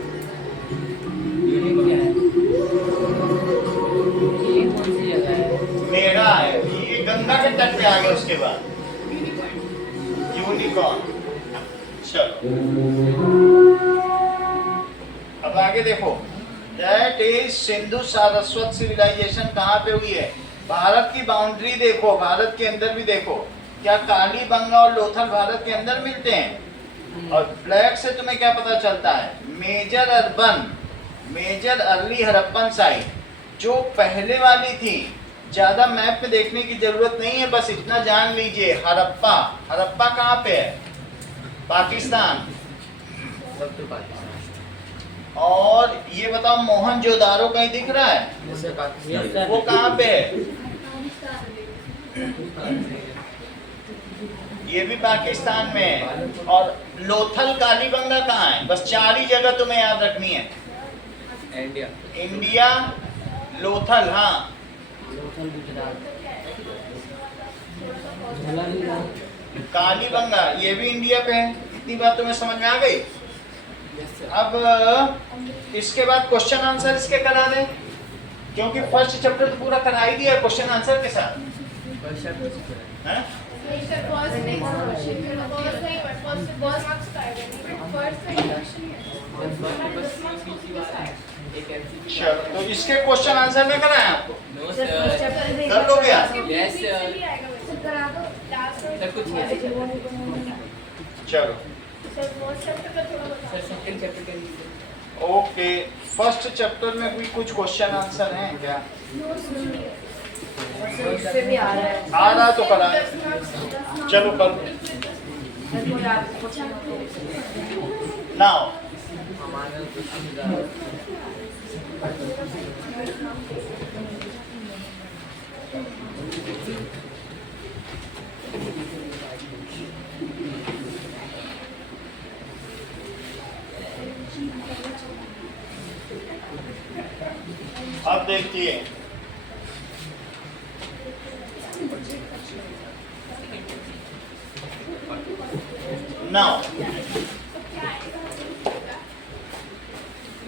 मेरा है, ये गंगा के तट पे आ गया। उसके बाद यूनिकॉर्न। चलो अब आगे देखो, that is Sindhu Saraswat civilisation कहाँ पे हुई है? भारत की बाउंड्री देखो, भारत के अंदर भी देखो। क्या कालीबंगा और लोथल भारत के अंदर मिलते हैं? और फ्लैग से तुम्हें क्या पता चलता है? मेजर अर्ली हड़प्पन साइट, जो पहले वाली थी। ज्यादा मैप में देखने की जरूरत नहीं है, बस इतना जान लीजिए। हड़प्पा, हड़प्पा कहाँ पे है? पाकिस्तान। सब तो पाकिस्तान। और ये बताओ, मोहनजोदारो कहीं दिख रहा है? वो कहाँ पे है? ये भी पाकिस्तान में है। और लोथल कालीबंगा कहाँ है? बस 4 ही जगह तुम्हें याद रखनी है। इंडिया, लोथल, हाँ, लोथल गुजरात। कालीबंगा ये भी इंडिया पे है। इतनी बात तुम्हें समझ में आ गई? Yes, sir. अब इसके बाद क्वेश्चन आंसर इसके करा दें, क्योंकि फर्स्ट चैप्टर तो पूरा करा ही दिया क्वेश्चन आंसर के साथ, First chapter से करा है। हैं? नहीं सर, फर्स्ट नहीं फर्स्ट नहीं फर्स्ट मार्क्स का है, फर्स्ट का इंट्रोडक्शन है। बस CPC वाला है, एक MCQ चलो, तो इसके क्वेश्चन आंसर में कराएं आपको, No, sir. कर लो क्या? Yes, sir. करा दो लास्ट सर कुछ नहीं। चलो सर फर्स्ट चैप्टर का थोड़ा बता। सर सेकंड चैप्टर का लीजिए। ओके, फर्स्ट चैप्टर में भी कुछ क्वेश्चन आंसर हैं क्या? इससे भी आ रहा है। आ रहा तो करा, चलो कर नाउ। हमारा कुछ अब देखिए, नाउ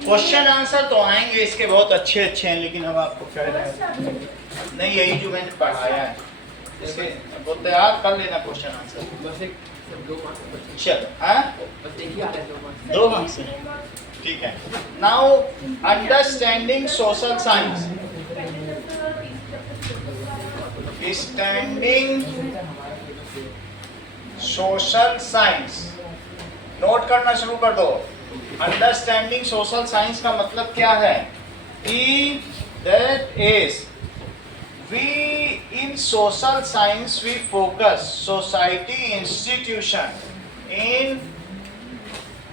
क्वेश्चन आंसर तो आएंगे इसके बहुत अच्छे अच्छे हैं, लेकिन अब आपको कह रहे हैं नहीं, यही जो मैंने पढ़ाया है इसके वो तैयार कर लेना क्वेश्चन आंसर। बस एक सब 2 मार्क्स बचे। चलो, हाँ बस एक ही आ रहा है 2 मार्क्स। 2 मार्क्स हैं, ठीक है। Now understanding social science, standing social science, note करना शुरू कर दो। अंडरस्टैंडिंग सोशल साइंस का मतलब क्या है कि that is we in social science we focus society institution. In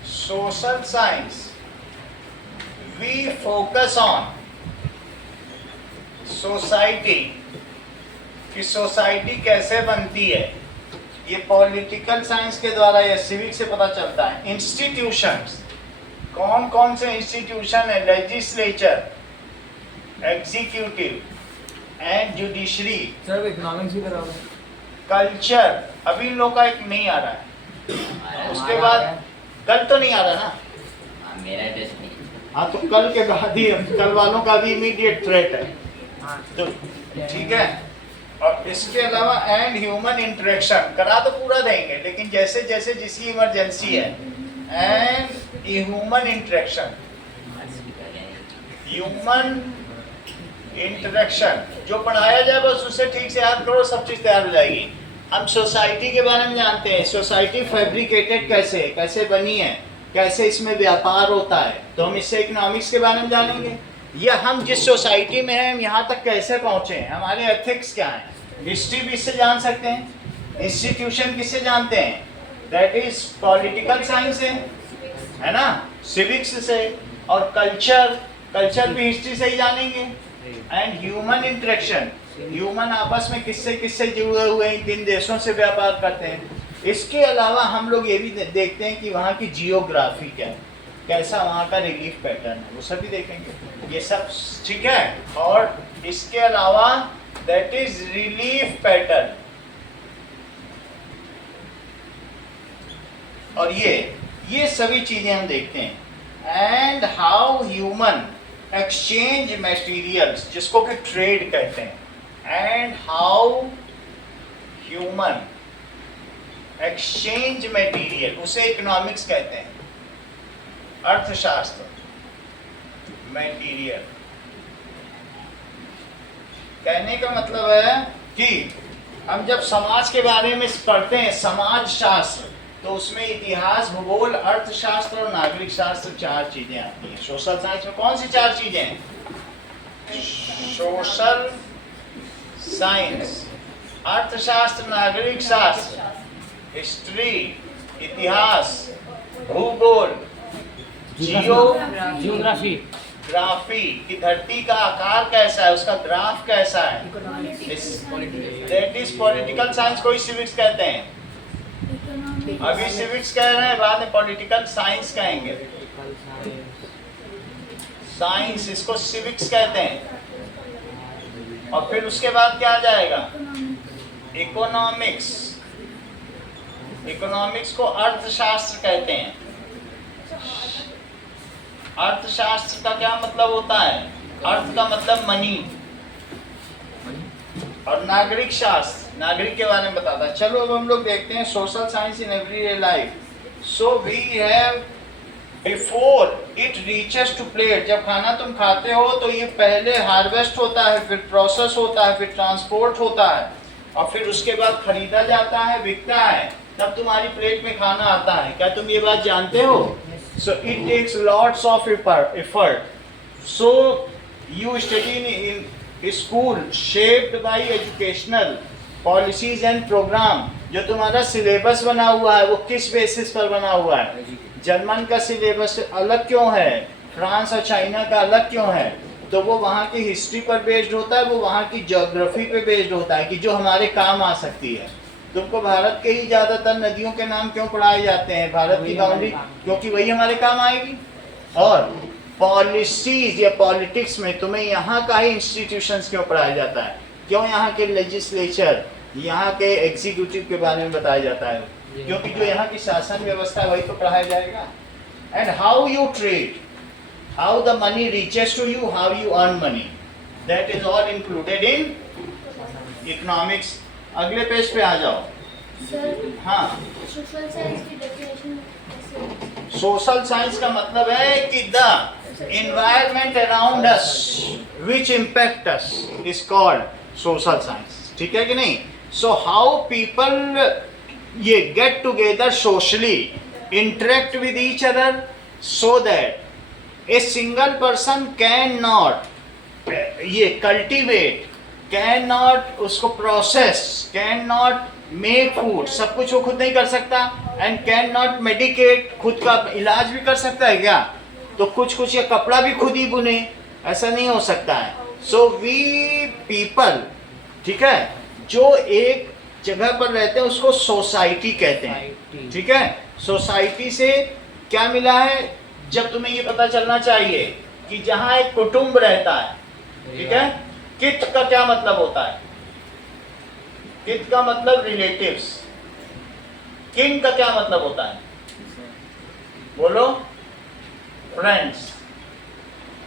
social science we focus on society, कि सोसाइटी कैसे बनती है। ये पॉलिटिकल साइंस के द्वारा या सिविक से पता चलता है। इंस्टीट्यूशंस, कौन कौन से इंस्टीट्यूशन है? Legislature, executive and judiciary, sir economics भी कराओ। कल्चर, अभी इन लोग का एक नहीं आ रहा है, उसके बाद कल तो नहीं आ रहा ना। मेरा टेस्ट नहीं। हाँ, तो कल के बाद ही, कल वालों का भी इमीडिएट थ्रेट है, तो ठीक है। और इसके अलावा एंड ह्यूमन इंटरेक्शन करा तो पूरा देंगे, लेकिन जैसे जैसे जिसकी इमरजेंसी है। And human interaction, human interaction जो पढ़ाया जाए बस उसे ठीक से याद करो, सब चीज़ तैयार हो जाएगी। हम सोसाइटी के बारे में जानते हैं, सोसाइटी फैब्रिकेटेड कैसे कैसे बनी है, कैसे इसमें व्यापार होता है, तो हम इससे इकोनॉमिक्स के बारे में जानेंगे। या हम जिस सोसाइटी में हैं हम यहाँ तक कैसे पहुँचे हैं, हमारे एथिक्स क्या हैं। हिस्ट्री भी इससे जान सकते हैं। इंस्टीट्यूशन किससे जानते हैं? दैट इज पॉलिटिकल साइंस है ना, सिविक्स से। और कल्चर, कल्चर भी हिस्ट्री से ही जानेंगे। एंड ह्यूमन इंटरेक्शन, ह्यूमन आपस में किससे किससे जुड़े हुए हैं, किन देशों से व्यापार करते हैं। इसके अलावा हम लोग ये भी देखते हैं कि वहाँ की जियोग्राफी क्या है, कैसा वहाँ का रिलीफ पैटर्न है, वो सब भी देखेंगे। ये सब ठीक है। और इसके अलावा दैट इज रिलीफ पैटर्न, और ये सभी चीजें हम देखते हैं। And how human exchange materials, जिसको कि ट्रेड कहते हैं। And how human exchange material, उसे इकोनॉमिक्स कहते हैं, अर्थशास्त्र। मटेरियल कहने का मतलब है कि हम जब समाज के बारे में पढ़ते हैं, समाज शास्त्र, तो उसमें इतिहास, भूगोल, अर्थशास्त्र और नागरिक शास्त्र 4 चीजें आती हैं। सोशल साइंस में कौन सी 4 चीजें हैं? सोशल साइंस, अर्थशास्त्र, नागरिक शास्त्र, हिस्ट्री, इतिहास, भूगोल, जियोग्राफी, ग्राफी की धरती का आकार कैसा है, उसका ग्राफ कैसा है। दैट इज पॉलिटिकल साइंस को ही सिविक्स कहते हैं। अभी सिविक्स कह रहे हैं, बाद में पॉलिटिकल साइंस कहेंगे। साइंस, इसको सिविक्स कहते हैं। और फिर उसके बाद क्या आ जाएगा? इकोनॉमिक्स। इकोनॉमिक्स को अर्थशास्त्र कहते हैं। अर्थशास्त्र का क्या मतलब होता है? अर्थ का मतलब मनी, और नागरिक शास्त्र नागरिक के बारे में बताता है। चलो अब हम लोग देखते हैं social science in everyday life. So we have before it reaches to plate, जब खाना तुम खाते हो तो ये पहले हार्वेस्ट होता है, फिर प्रोसेस होता है, फिर ट्रांसपोर्ट होता है, और फिर उसके बाद खरीदा जाता है, बिकता है, तब तुम्हारी प्लेट में खाना आता है। क्या तुम ये बात जानते हो? So it takes lots of effort. So you study in school shaped by educational policies and programme. जो तुम्हारा सिलेबस बना हुआ है वो किस बेसिस पर बना हुआ है? जर्मन का सिलेबस अलग क्यों है, फ्रांस और चाइना का अलग क्यों है? तो वो वहाँ की हिस्ट्री पर बेस्ड होता है, वो वहाँ की ज्योग्राफी पे बेस्ड होता है कि जो हमारे काम आ सकती है। तुमको भारत के ही ज़्यादातर नदियों के नाम क्यों पढ़ाए जाते हैं? भारत की बाउंड्री, क्योंकि वही हमारे काम आएगी। और पॉलिसीज या पॉलिटिक्स में तुम्हें यहाँ का ही इंस्टीट्यूशंस क्यों पढ़ाया जाता है? क्यों यहाँ के लेजिस्लेचर, यहाँ के एग्जीक्यूटिव के बारे में बताया जाता है? क्योंकि जो यहाँ की शासन व्यवस्था है वही तो पढ़ाया जाएगा। And how you trade, how the money reaches to you, how you earn money, that is all included in economics. अगले पेज पे आ जाओ। सर, हाँ, सोशल साइंस की डेफिनेशन कैसे? सोशल साइंस का मतलब है कि the environment around us which impact us is called social science. ठीक है कि नहीं? सो हाउ पीपल ये get together socially, interact with each other, so that a single person can not ये कल्टिवेट, कैन नॉट उसको process, can not make food, सब कुछ वो खुद नहीं कर सकता, एंड कैन नॉट मेडिकेट, खुद का इलाज भी कर सकता है क्या? तो कुछ कुछ या कपड़ा भी खुद ही बुने, ऐसा नहीं हो सकता है। सो वी पीपल, ठीक है, जो एक जगह पर रहते हैं उसको सोसाइटी कहते हैं। ठीक है, सोसाइटी से क्या मिला है? जब तुम्हें ये पता चलना चाहिए कि जहाँ एक कुटुंब रहता है, ठीक है, कित का क्या मतलब होता है? कित का मतलब रिलेटिव्स। किन का क्या मतलब होता है? बोलो, फ्रेंड्स।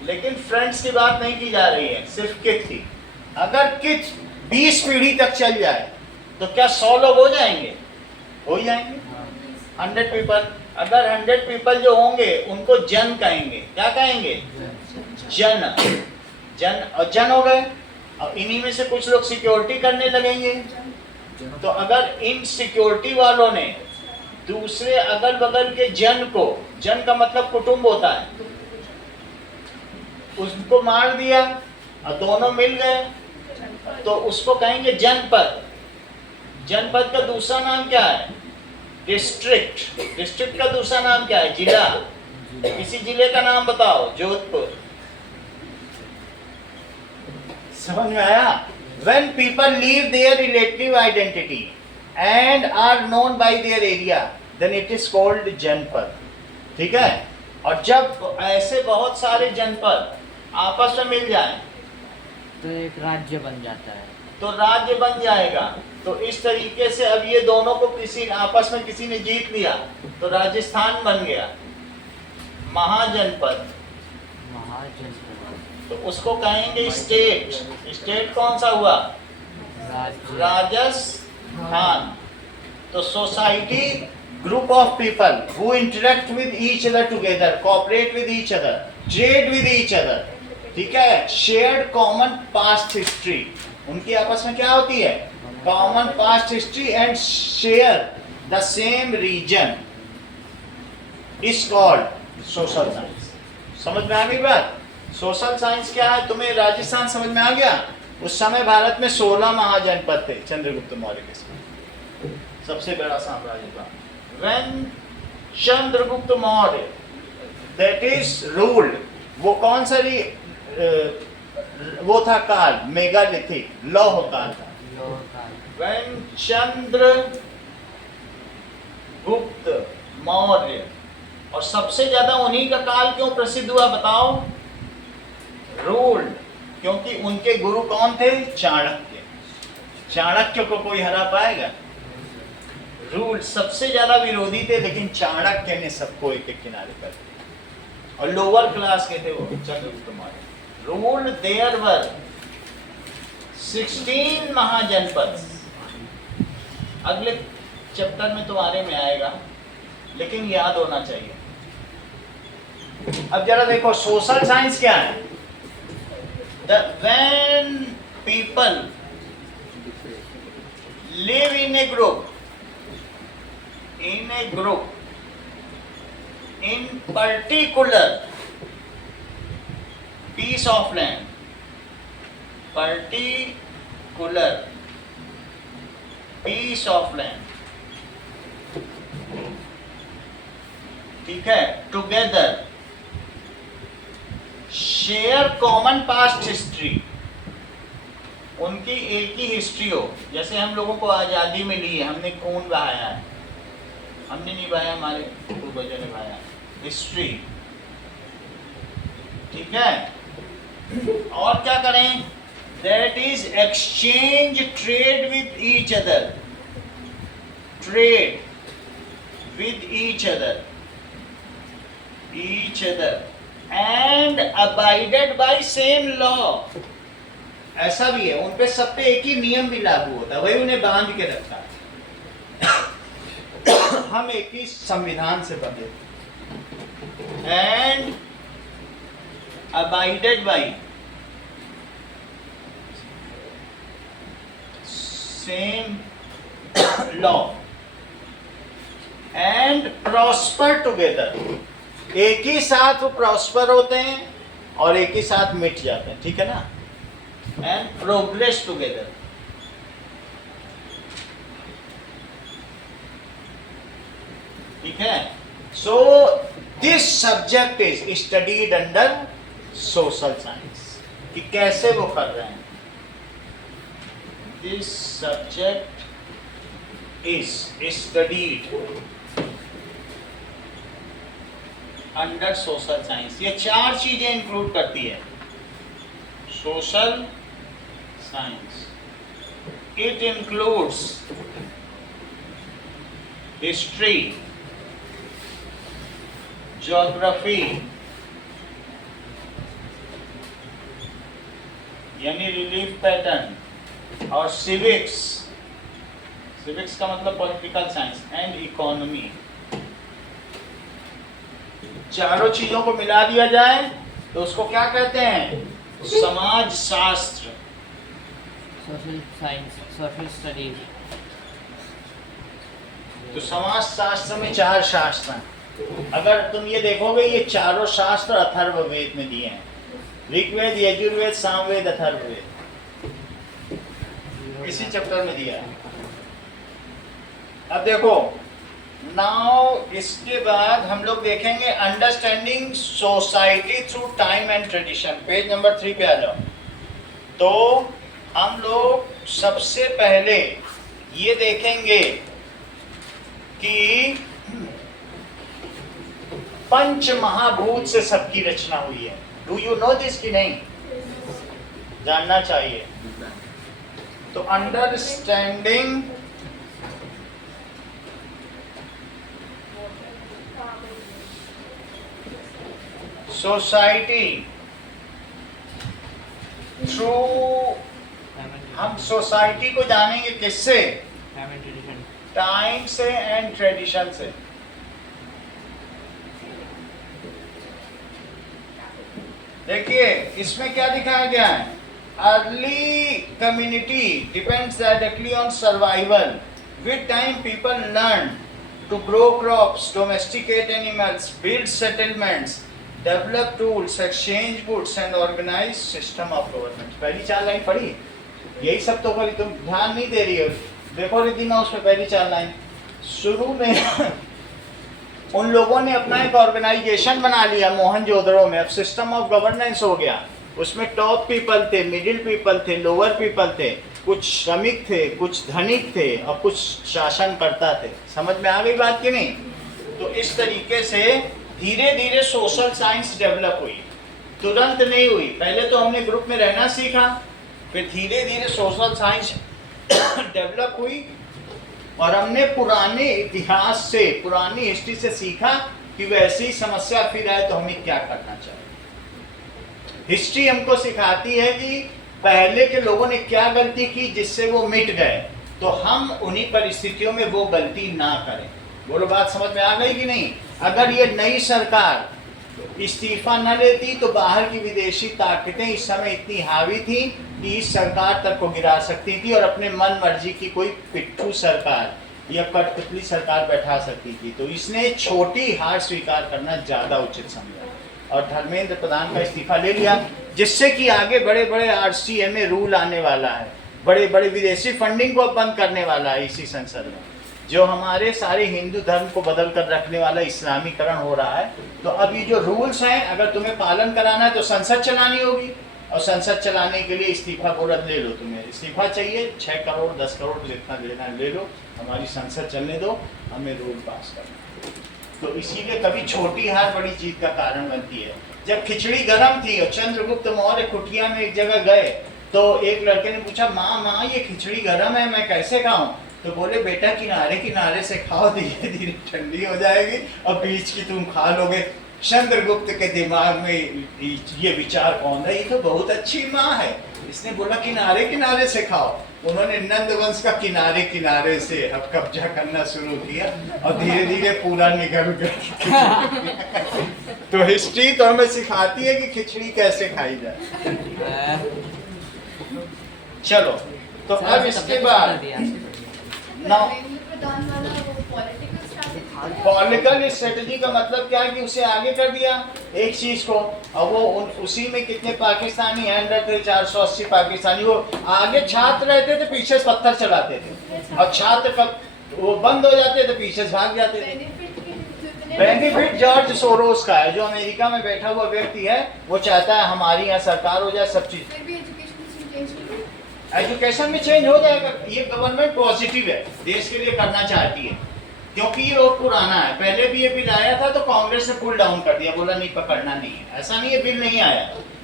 लेकिन फ्रेंड्स की बात नहीं की जा रही है, सिर्फ कित की। अगर कित 20 पीढ़ी तक चल जाए तो क्या 100 लोग हो जाएंगे? हो जाएंगे। 100 पीपल, अगर 100 पीपल जो होंगे उनको जन कहेंगे। क्या कहेंगे? जन। जन और जन हो गए, और इन्हीं में से कुछ लोग सिक्योरिटी करने लगेंगे। तो अगर इन सिक्योरिटी वालों ने दूसरे अगल बगल के जन को, जन का मतलब कुटुंब होता है, उसको मार दिया और दोनों मिल गए, तो उसको कहेंगे जनपद। जनपद का दूसरा नाम क्या है? डिस्ट्रिक्ट। डिस्ट्रिक्ट का दूसरा नाम क्या है? जिला। किसी जिले का नाम बताओ। जोधपुर। समझ में आया? When people leave their relative identity and are known by their area, then it is called जनपद। ठीक है? और जब ऐसे बहुत सारे जनपद आपस में मिल जाएं तो एक राज्य बन जाता है। तो राज्य बन जाएगा। तो इस तरीके से अब ये दोनों को किसी आपस में किसी ने जीत लिया तो राजस्थान बन गया महाजनपद। तो उसको कहेंगे स्टेट। स्टेट कौन सा हुआ? राजस्थान। तो society, group of people who interact with each other together, cooperate with each other, trade with each other. ठीक है, शेयर्ड कॉमन पास्ट हिस्ट्री। उनकी आपस में क्या होती है? Common past history and share the same region is called social science. समझ में आ गई बात? सोशल साइंस क्या है? तुम्हें राजस्थान समझ में आ गया? उस समय भारत में 16 महाजनपद थे चंद्रगुप्त मौर्य के समय, सबसे बड़ा साम्राज्य था। When Chandragupta Maurya that is ruled, वो कौन सा वो था काल? मेगालिथिक, लौह काल था। When चंद्रगुप्त मौर्य, और सबसे ज्यादा उन्हीं का काल क्यों प्रसिद्ध हुआ बताओ? रूल्ड, क्योंकि उनके गुरु कौन थे? चाणक्य। चाणक्य को कोई हरा पाएगा? रूल सबसे ज्यादा विरोधी थे, लेकिन चाणक्य ने सबको एक एक किनारे कर दिया। और लोअर क्लास के थे वो Chandragupta Maurya. Rule there were 16 mahajanapada. अगले चैप्टर में तुम्हारे में आएगा, लेकिन याद होना चाहिए। अब जरा देखो सोशल साइंस क्या है। When people live in A group in particular piece of land, particular piece of land, ठीक है, together share common past history, उनकी एक ही हिस्ट्री हो। जैसे हम लोगों को आज़ादी मिली है, हमने खून बहाया है, हमने नहीं बहाया, हमारे पूर्वजों ने बहाया, हिस्ट्री, ठीक है। और क्या करें? That is exchange trade with each other, trade with each other and abided by same law. ऐसा भी है, उन पे सब पे एक ही नियम भी लागू होता है, वही उन्हें बांध के रखता है। हम एक ही संविधान से बंधे and abided by same law and prosper together. एक ही साथ वो प्रॉस्पर होते हैं और एक ही साथ मिट जाते हैं, ठीक है ना। एंड प्रोग्रेस टुगेदर, ठीक है। So this subject is studied under social science, कि कैसे वो कर रहे हैं। This subject is studied under social science. ये 4 चीजें इंक्लूड करती है social science. It includes history, geography यानी रिलीफ पैटर्न, और सिविक्स, सिविक्स का मतलब पॉलिटिकल साइंस, एंड इकोनॉमी। चारों चीजों को मिला दिया जाए तो उसको क्या कहते हैं? समाज शास्त्र, सोशल साइंस, सोशल स्टडीज। तो समाज शास्त्र में 4 शास्त्र हैं। अगर तुम ये देखोगे, ये चारों शास्त्र अथर्ववेद में दिए हैं, ऋग्वेद, यजुर्वेद, सामवेद, अथर्ववेद, इसी चैप्टर में दिया है। अब देखो नाउ, इसके बाद हम लोग देखेंगे understanding society through time and tradition. Page number 3 पे आ जाओ। तो हम लोग सबसे पहले ये देखेंगे कि पंच महाभूत से सबकी रचना हुई है। डू यू नो दिस कि नहीं? जानना चाहिए। तो अंडरस्टैंडिंग सोसाइटी थ्रू, हम सोसाइटी को जानेंगे किससे? टाइम से एंड ट्रेडिशन से। देखिए इसमें क्या दिखाया गया है? Early community depends directly on survival. With time people learn to grow crops, domesticate animals, build settlements, develop tools, exchange goods and organise system of government. पहली 4 लाइन पढ़ी, यही सब तो करी, तुम ध्यान नहीं दे रही हो। देखो रिद्धिमा, उसमें पहली 4 लाइन शुरू में उन लोगों ने अपना एक ऑर्गेनाइजेशन बना लिया मोहनजोदड़ो में। अब सिस्टम ऑफ गवर्नेंस हो गया। उसमें टॉप पीपल थे, मिडिल पीपल थे, लोअर पीपल थे, कुछ श्रमिक थे, कुछ धनिक थे और कुछ शासनकर्ता थे। समझ में आ गई बात कि नहीं? तो इस तरीके से धीरे धीरे सोशल साइंस डेवलप हुई, तुरंत नहीं हुई। पहले तो हमने ग्रुप में रहना सीखा, फिर धीरे धीरे सोशल साइंस डेवलप हुई और हमने पुराने इतिहास से, पुरानी हिस्ट्री से सीखा कि वैसी समस्या फिर आए तो हमें क्या करना चाहिए। हिस्ट्री हमको सिखाती है कि पहले के लोगों ने क्या गलती की जिससे वो मिट गए, तो हम उन्हीं परिस्थितियों में वो गलती ना करें। बोलो बात समझ में आ गई कि नहीं? अगर ये नई सरकार इस्तीफा न लेती तो बाहर की विदेशी ताकतें इस समय इतनी हावी थी कि इस सरकार तक को गिरा सकती थी और अपने मन मर्जी की कोई पिट्ठू सरकार या कठपुतली सरकार बैठा सकती थी। तो इसने छोटी हार स्वीकार करना ज्यादा उचित समझा और धर्मेंद्र प्रधान का इस्तीफा ले लिया, जिससे कि आगे बड़े बड़े RCMA रूल आने वाला है, बड़े बड़े विदेशी फंडिंग को बंद करने वाला है इसी संसद में, जो हमारे सारे हिंदू धर्म को बदल कर रखने वाला इस्लामीकरण हो रहा है। तो अब ये जो रूल्स हैं अगर तुम्हें पालन कराना है तो संसद चलानी होगी, और संसद चलाने के लिए इस्तीफा बोलत ले लो। तुम्हें इस्तीफा चाहिए, 6 करोड़ 10 करोड़ जितना लेना ले लो, हमारी संसद चलने दो, हमें रूल पास करना। तो इसीलिए कभी छोटी हार बड़ी जीत का कारण बनती है। जब खिचड़ी गर्म थी और चंद्रगुप्त मौर्य कुटिया में एक जगह गए तो एक लड़के ने पूछा, माँ ये खिचड़ी गर्म है, मैं कैसे खाऊं? तो बोले, बेटा किनारे किनारे से खाओ, धीरे धीरे ठंडी हो जाएगी और बीच की तुम खा लोगे। चंद्रगुप्त के दिमाग में ये विचार कौन है? ये तो बहुत अच्छी माँ है, इसने बोला किनारे किनारे से खाओ। उन्होंने नंदवंश का किनारे किनारे से अब कब्जा करना शुरू किया और धीरे धीरे पूरा निकल गया। तो हिस्ट्री तो हमें सिखाती है कि खिचड़ी कैसे खाई जाए। चलो तो अब इसके बाद धर्मेंद्र प्रधान वाला वो पॉलिटिकल स्ट्रैटेजी, पॉलिटिकल स्ट्रेटजी का मतलब क्या है कि उसे आगे कर दिया एक चीज को, और वो उसी में कितने पाकिस्तानी हैंडल थे, 480 पाकिस्तानी, वो आगे छात्र रहते थे, पीछे से पत्थर चलाते थे, और छात्र वो बंद हो जाते थे, पीछे से भाग जाते थे। बेनिफिट जॉर्ज सोरोस का है, जो अमेरिका में बैठा हुआ व्यक्ति है, वो चाहता है हमारी यहाँ सरकार हो जाए, सब चीज। फिर भी एजुकेशन में चेंज हो जाएगा। ये गवर्नमेंट पॉजिटिव है, देश के लिए करना चाहती है, क्योंकि ये बहुत पुराना है। पहले भी ये बिल आया था तो कांग्रेस ने पुल डाउन कर दिया, बोला नहीं पकड़ना नहीं है। ऐसा नहीं है बिल नहीं आया,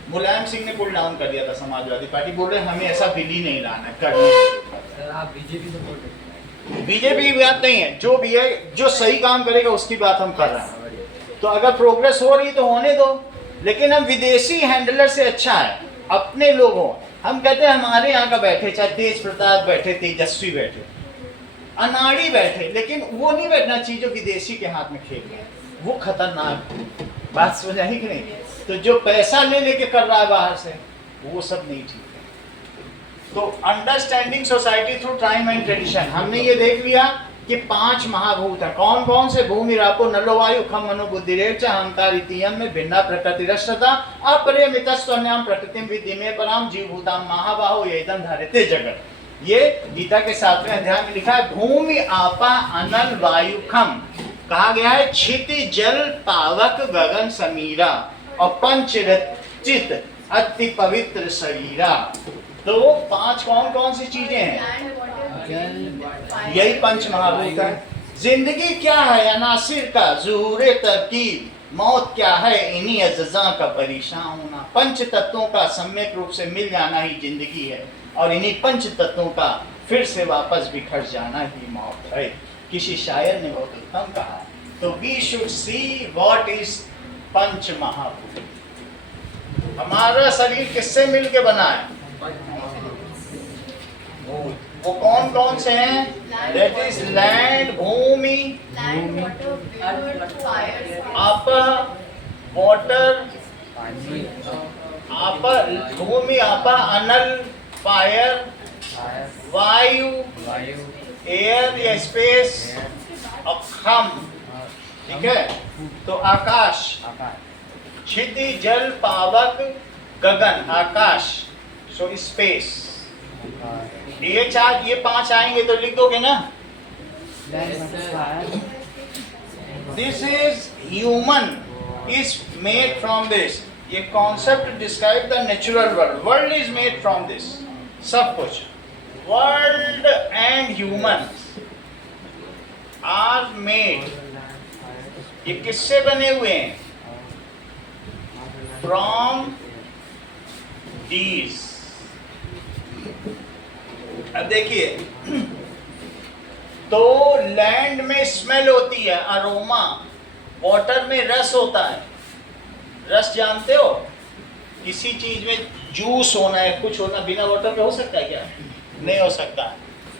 मुलायम सिंह ने पुल डाउन कर दिया था, समाजवादी पार्टी बोले हमें ऐसा बिल ही नहीं लाना करना। आप बीजेपी सपोर्ट करते हैं? बीजेपी की बात नहीं है, जो भी है जो सही काम करेगा उसकी बात हम कर रहे हैं। तो अगर प्रोग्रेस हो रही तो होने दो, लेकिन हम विदेशी हैंडलर से अच्छा है अपने लोगों। हम कहते हैं हमारे यहाँ का बैठे, चाहे तेज प्रताप बैठे, तेजस्वी बैठे, अनाड़ी बैठे, लेकिन वो नहीं बैठना चाहिए जो विदेशी के हाथ में खेल रहा है, वो खतरनाक बात समझ आई कि नहीं? तो जो पैसा ले लेके कर रहा है बाहर से, वो सब नहीं ठीक है। तो understanding society through time and tradition, हमने ये देख लिया कि 5 महाभूत है। कौन कौन से? भूमि रापो नलो वायु खम मनो बुद्धि रेच अहंकार इतियम में भिन्ना प्रकृति रष्टता अपरिमितस्वन्याम प्रकृतिम विद्धि में पराम जीव भूताम महाबाहो येदं धारते जगत। ये गीता के 7वें अध्याय में लिखा है। भूमि आपा अनल वायु खम कहा गया है, क्षिति जल पावक गगन समीरा और पंच रचित अति पवित्र शरीरा। तो 5 कौन कौन सी चीजें हैं? यही 5 महाभूत है। जिंदगी क्या है? अनासिर का ज़ुहूरे तरकीब, मौत क्या है? इन्हीं अज़्ज़ा का परेशान होना। 5 तत्वों का सम्यक रूप से मिल जाना ही जिंदगी है, और इन्हीं 5 तत्वों का फिर से वापस बिखर जाना ही मौत है। किसी शायर ने बहुत उत्तम कहा। तो we should see what is 5 महाभूत। हमारा शरीर किससे मिलके बना है? वो कौन कौन से हैं? दैट इज लैंड, भूमि, आप, वाटर, आप, भूमि, आपा, अनल, फायर, वायु, एयर या स्पेस, और खम, ठीक है? तो आकाश, क्षिति जल पावक गगन, आकाश, सो स्पेस। ये 5 आएंगे तो लिख दोगे ना? This is human is made from this. ये concept describe the natural world. World is made from this. सब कुछ, world and human are made. ये किससे बने हुए हैं? From these. अब देखिए, तो लैंड में स्मेल होती है, अरोमा। वाटर में रस होता है। रस जानते हो? किसी चीज में जूस होना है, कुछ होना, बिना वाटर के हो सकता है क्या? नहीं हो सकता।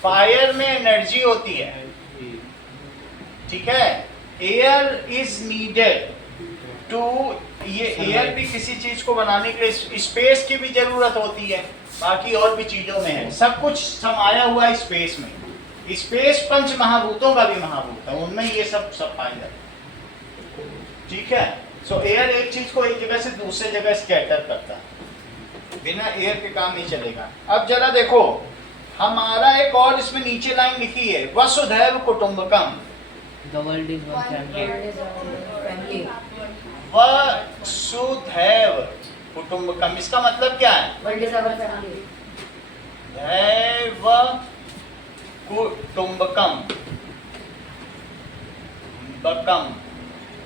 फायर में एनर्जी होती है, ठीक है। एयर इज नीडेड टू, ये एयर भी किसी चीज को बनाने के लिए स्पेस की भी जरूरत होती है, बाकी और भी चीजों में है। सब कुछ समाया हुआ है स्पेस में। स्पेस पंच महाभूतों का भी महाभूत है, उनमें ये सब पाया जाता है, ठीक है। सो एयर एक चीज को एक जगह से दूसरे जगह स्कैटर करता है, बिना एयर के काम नहीं चलेगा। अब जरा देखो, हमारा एक और इसमें नीचे लाइन लिखी है, वसुधैव कुटुंबकम। The world is one family. वसुधैव कुटुंबकम, इसका मतलब क्या है? दैव कुटुंबकम बकम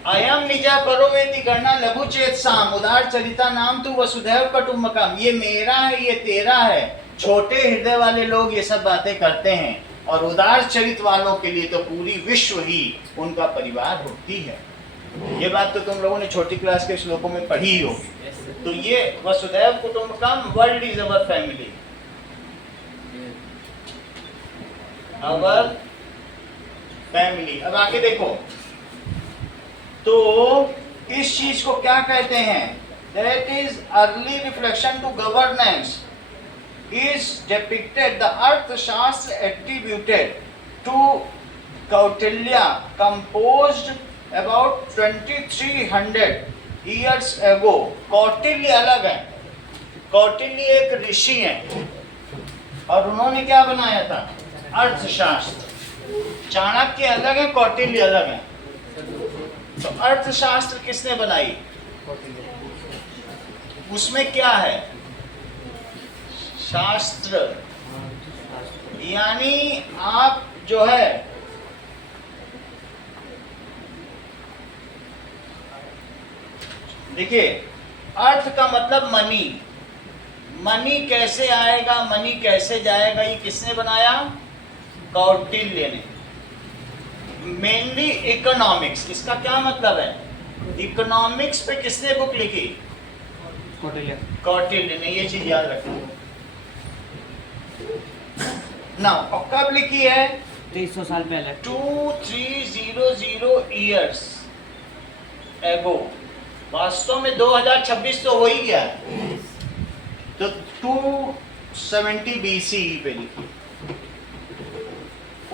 अयम निजा परोवेति गणना लघु चेत साम उदार चरिता नाम तू वसुधैव कुटुंबकम। ये मेरा है, ये तेरा है। छोटे हृदय वाले लोग ये सब बातें करते हैं, और उदार चरित वालों के लिए तो पूरी विश्व ही उनका परिवार होती है। ये बात तो तुम लोगों ने छोटी क्लास के श्लोकों में पढ़ी ही होगी। तो ये वसुधैव कुटुंबकम, world is our family, our family. अब आगे देखो, तो इस चीज को क्या कहते हैं? That is early reflection to governance is depicted. The Arthashastra attributed to Kautilya, composed about 2300 years ago. Kautilya अलग है, कौटिल्य एक ऋषि हैं, और उन्होंने क्या बनाया था? अर्थशास्त्र। चाणक्य अलग है, कौटिल्य अलग है। तो अर्थशास्त्र किसने बनाई? उसमें क्या है? शास्त्र, यानी आप जो है देखिए, अर्थ का मतलब मनी। मनी कैसे आएगा, मनी कैसे जाएगा, ये किसने बनाया? कौटिल्य ने। मेनली इकोनॉमिक्स, इसका क्या मतलब है? इकोनॉमिक्स पे किसने बुक लिखी? कौटिल्य ने। ये चीज याद रखना। ना कब लिखी है? 300 साल पहले। 2300 ईयर्स एगो। वास्तव में 2026 तो हो ही गया, तो 270 BCE पे लिखी।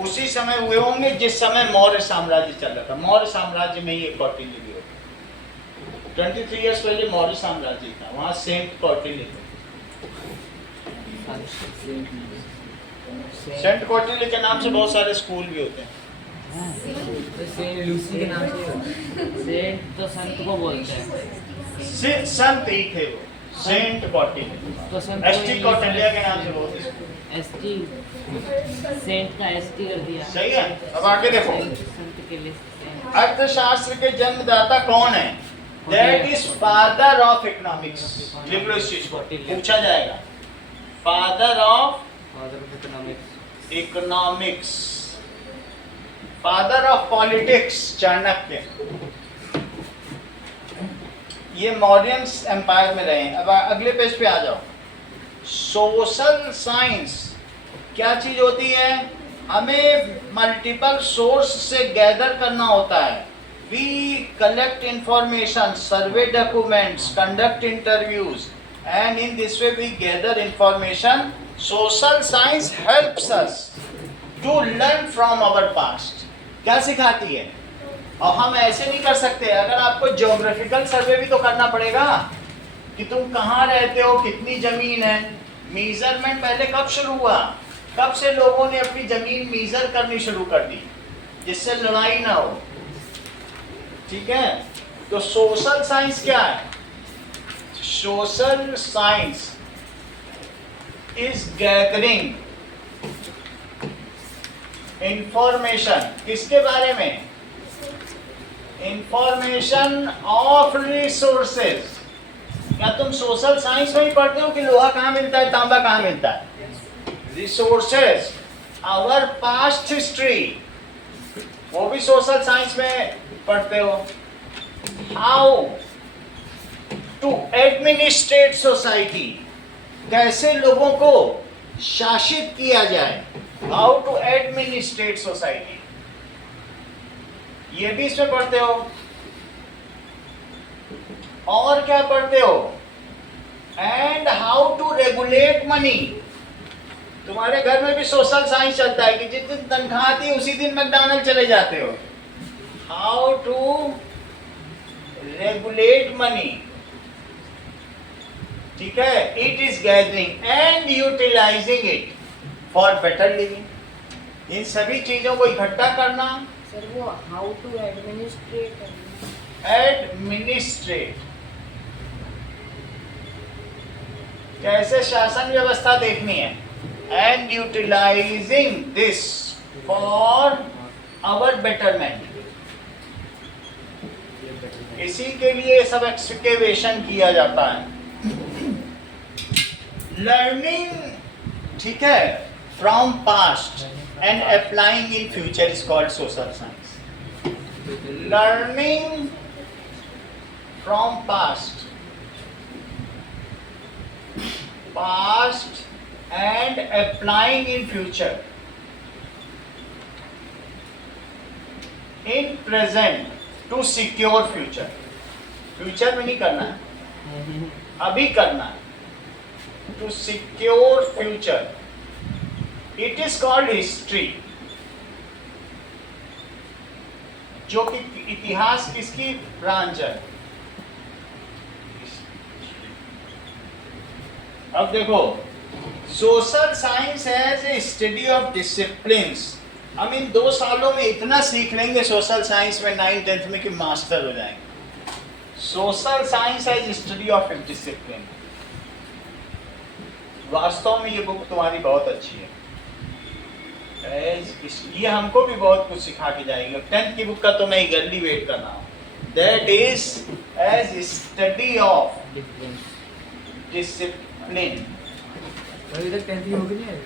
उसी समय हुए होंगे जिस समय मौर्य साम्राज्य चल रहा था। मौर्य साम्राज्य में ये कौटिल्य भी होता। 23 ईयर्स पहले मौर्य साम्राज्य था, वहां सेंट कौटिल्य थे। सेंट कौटिल्य के नाम से बहुत सारे स्कूल भी होते हैं। सेंट लूसी के नाम से सेंट तो संत को बोलते हैं। संत ही थे वो, सेंट कौटिल्य। तो संत एसटी कौटिल्य के नाम से बोलते हैं। एसटी, सेंट का एसटी कर दिया। सही है। अब आगे देखो, संत के लिए सेंट। अर्थशास्त्र के जन्मदाता कौन है? That is father of economics. लिख लो इस चीज को, पूछा जाएगा। Father of economics, father of politics Chanakya. ये मौर्यन एम्पायर में रहे। अब अगले पेज पे आ जाओ। सोशल साइंस क्या चीज होती है? हमें मल्टीपल सोर्स से गैदर करना होता है। We collect information, survey documents, conduct interviews, and in this way we gather information. Social science helps us to learn from our past. क्या सिखाती है? और हम ऐसे नहीं कर सकते। अगर आपको ज्योग्राफिकल सर्वे भी तो करना पड़ेगा कि तुम कहाँ रहते हो, कितनी जमीन है। मीजरमेंट पहले कब शुरू हुआ? कब से लोगों ने अपनी जमीन मीजर करनी शुरू कर दी, जिससे लड़ाई ना हो। ठीक है, तो सोशल साइंस क्या है? Social science is gathering information. किसके बारे में? Information of resources. क्या तुम सोशल साइंस में ही पढ़ते हो कि लोहा कहाँ मिलता है, तांबा कहाँ मिलता है? रिसोर्सेज आवर पास्ट हिस्ट्री, वो भी सोशल साइंस में पढ़ते हो। हाउ टू एडमिनिस्ट्रेट सोसाइटी, कैसे लोगों को शासित किया जाए, हाउ टू एडमिनिस्ट्रेट सोसाइटी, ये भी इसमें पढ़ते हो। और क्या पढ़ते हो, and how to regulate money, तुम्हारे घर में भी सोशल साइंस चलता है कि जिस दिन तनख्वाह आती है उसी दिन मैकडॉनल्ड चले जाते हो। हाउ टू रेगुलेट मनी, ठीक है, it is gathering and utilising it for better living. इन सभी चीजों को इकट्ठा करना। सर वो हाउ टू एडमिनिस्ट्रेट, एडमिनिस्ट्रेट, कैसे शासन व्यवस्था देखनी है, and utilising this for our betterment, इसी के लिए सब एक्सकेवेशन किया जाता है। लर्निंग, ठीक है, from past and applying in future is called social science. Learning from past and applying in future, in present to secure future, future में नहीं करना है, अभी करना है, to secure future, it is called history, जो कि इतिहास किसकी ब्रांच है। अब देखो, social science as a study of disciplines, हम इन 2 सालों में इतना सीख लेंगे सोशल साइंस में 9th 10th में कि मास्टर हो जाएंगे। Social science as study of discipline, वास्तव में ये बुक तुम्हारी बहुत अच्छी है, ये हमको भी बहुत कुछ सिखा के जाएगी। 10th की बुक का तो मैं ईगरली वेट कर रहा हूँ। That is as study of discipline. अभी तक 10th की होगी नहीं है,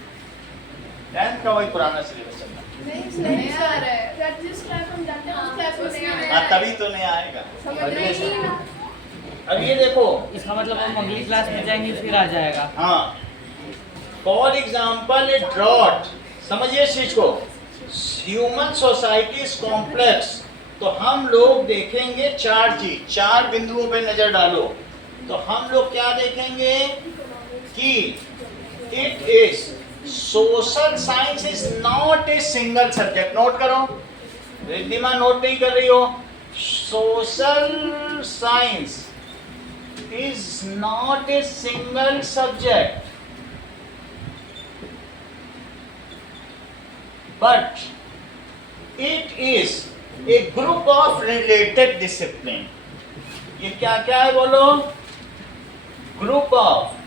10th का वही पुराना सिलेबस चल रहा नहीं आ रहा है, that just time from that time class में नहीं है। आया। तभी तो नहीं आएगा। समझ में नहीं आ रहा। अब ये देखो, इसका मतलब हम अगली क्लास में जाएंगे फिर आ जाएगा। हाँ, फॉर एग्जाम्पल ए ड्रॉट, समझिए इस चीज को, ह्यूमन सोसाइटी इज कॉम्प्लेक्स, तो हम लोग देखेंगे 4 चीज, 4 बिंदुओं पे नजर डालो, तो हम लोग क्या देखेंगे कि it is social science is not a single subject. Note करो, रिद्धिमा नोट नहीं कर रही हो, social science is not a single subject but it is a group of related discipline। ये क्या क्या है बोलो, ग्रुप ऑफ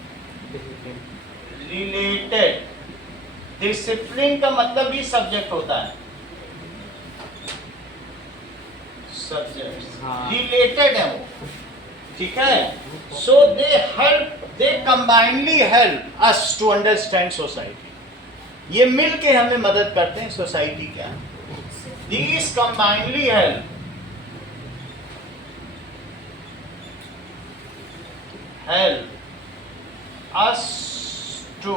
रिलेटेड डिसिप्लिन का मतलब ही सब्जेक्ट होता है, सब्जेक्ट रिलेटेड है वो, ठीक है। So they combinely help us to understand society, ये मिल के हमें मदद करते हैं सोसाइटी क्या। These combinedly help us to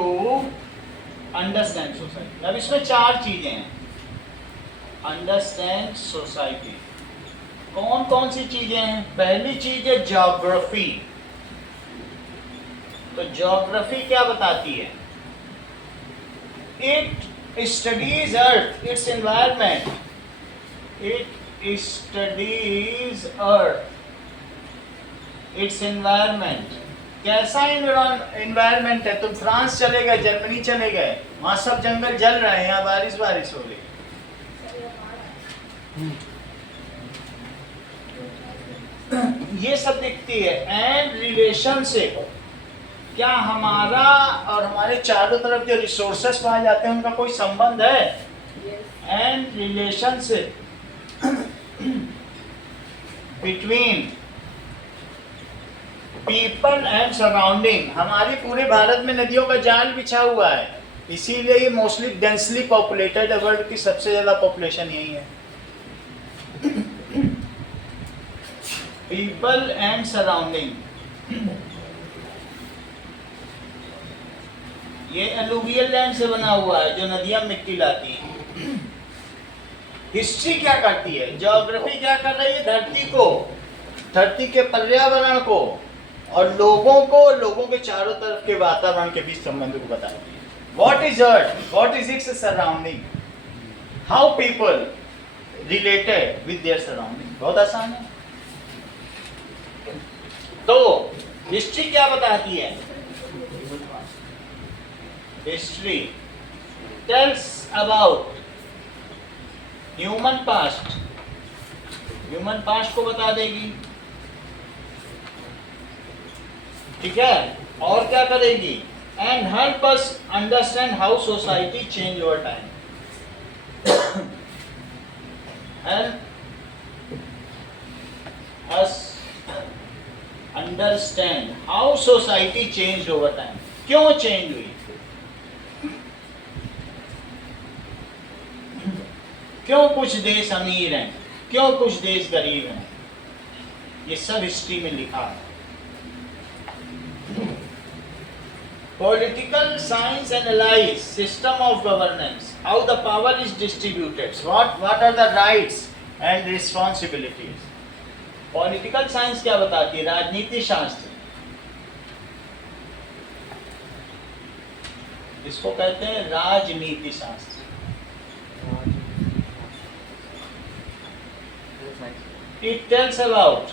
understand society। अब इसमें 4 चीजें हैं, अंडरस्टैंड सोसाइटी। कौन कौन सी चीजें हैं? पहली चीज है ज्योग्राफी। तो ज्योग्राफी क्या बताती है? It studies Earth, its environment. It studies Earth, its environment. कैसा environment है? तुम फ्रांस चले गए, जर्मनी चले गए, वहाँ सब जंगल जल रहे हैं, यहाँ बारिश हो रही। ये सब दिखती है। एंड रिलेशनशिप, क्या हमारा और हमारे चारों तरफ जो रिसोर्सेस पाए जाते हैं उनका कोई संबंध है? And relationship between people and surrounding. हमारे पूरे भारत में नदियों का जाल बिछा हुआ है, इसीलिए ये मोस्टली डेंसली पॉपुलेटेड है, वर्ल्ड की सबसे ज़्यादा पॉपुलेशन यही है। पीपल एंड सराउंडिंग, ये एलुवियल लैंड से बना हुआ है जो नदियां मिट्टी लाती हैं। हिस्ट्री क्या करती है, ज्योग्राफी क्या कर रही है, धरती को, धरती के पर्यावरण को और लोगों को, लोगों के चारों तरफ के वातावरण के बीच संबंध को बताती है। What is earth, what is its surrounding, how people related with their surrounding, बहुत आसान है। तो हिस्ट्री क्या बताती है, history tells about human past, human past को बता देगी, ठीक है, और क्या करेगी, and help us understand how society change over time, help us understand how society change over time, क्यों चेंज हुई, क्यों कुछ देश अमीर हैं, क्यों कुछ देश गरीब हैं, ये सब हिस्ट्री में लिखा है। Political science analyse system of governance, how the power is distributed, what are the rights and responsibilities. Political science क्या बताती है, राजनीति शास्त्र, इसको कहते हैं राजनीति शास्त्र। It tells about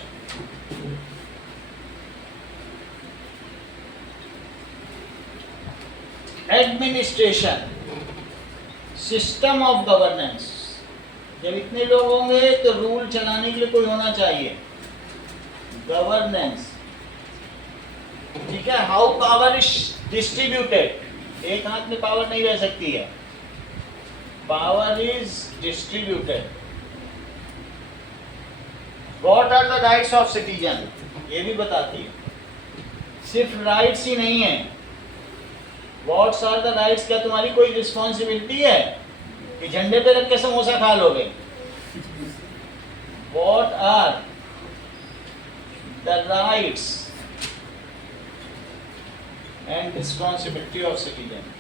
administration, system of governance, जब इतने लोग होंगे तो रूल चलाने के लिए कोई होना चाहिए, गवर्नेंस, ठीक है, हाउ पावर इज डिस्ट्रीब्यूटेड, एक हाथ में पावर नहीं रह सकती है, power is distributed. What are the rights of citizen, ये भी बताती है, सिर्फ राइट्स ही नहीं है, What are the rights, क्या तुम्हारी कोई रिस्पॉन्सिबिलिटी है कि झंडे पे रख के समोसा खा लोगे, What are the rights and responsibility of citizen।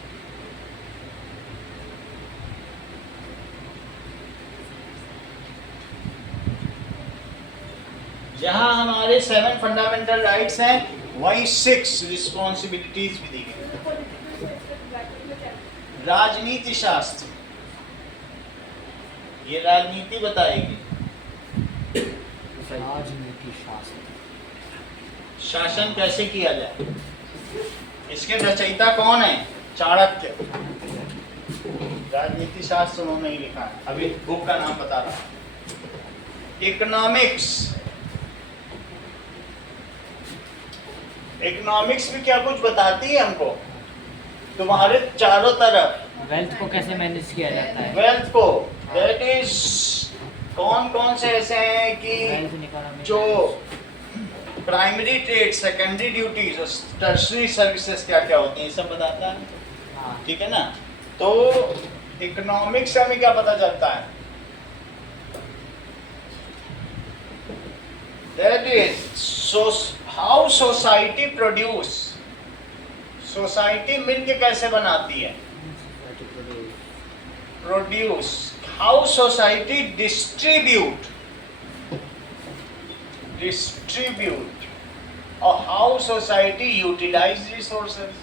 जहां हमारे 7 फंडामेंटल राइट्स हैं, वहीं 6 रिस्पॉन्सिबिलिटीज भी दी गई। राजनीति शास्त्र, ये राजनीति बताएगी, राजनीति शास्त्र, शासन कैसे किया जाए, इसके रचयिता कौन है, चाणक्य, राजनीति शास्त्र उन्होंने ही लिखा है। अभी बुक का नाम बता रहा हूं। इकोनॉमिक्स, इकोनॉमिक्स भी क्या कुछ बताती है हमको, तुम्हारे चारों तरफ वेल्थ को कैसे मैनेज किया जाता है, वेल्थ को, दैट इज कौन कौन से ऐसे हैं कि जो प्राइमरी ट्रेड, सेकेंडरी ड्यूटीज और टर्शरी सर्विसेज क्या क्या होती हैं, ये सब बताता है, हाँ। ठीक है ना। तो इकोनॉमिक्स से हमें क्या पता चलता है, that is how society produce, society मिलके कैसे बनाती है, प्रोड्यूस, हाउ सोसाइटी डिस्ट्रीब्यूट, और हाउ सोसाइटी यूटिलाइज रिसोर्सेज,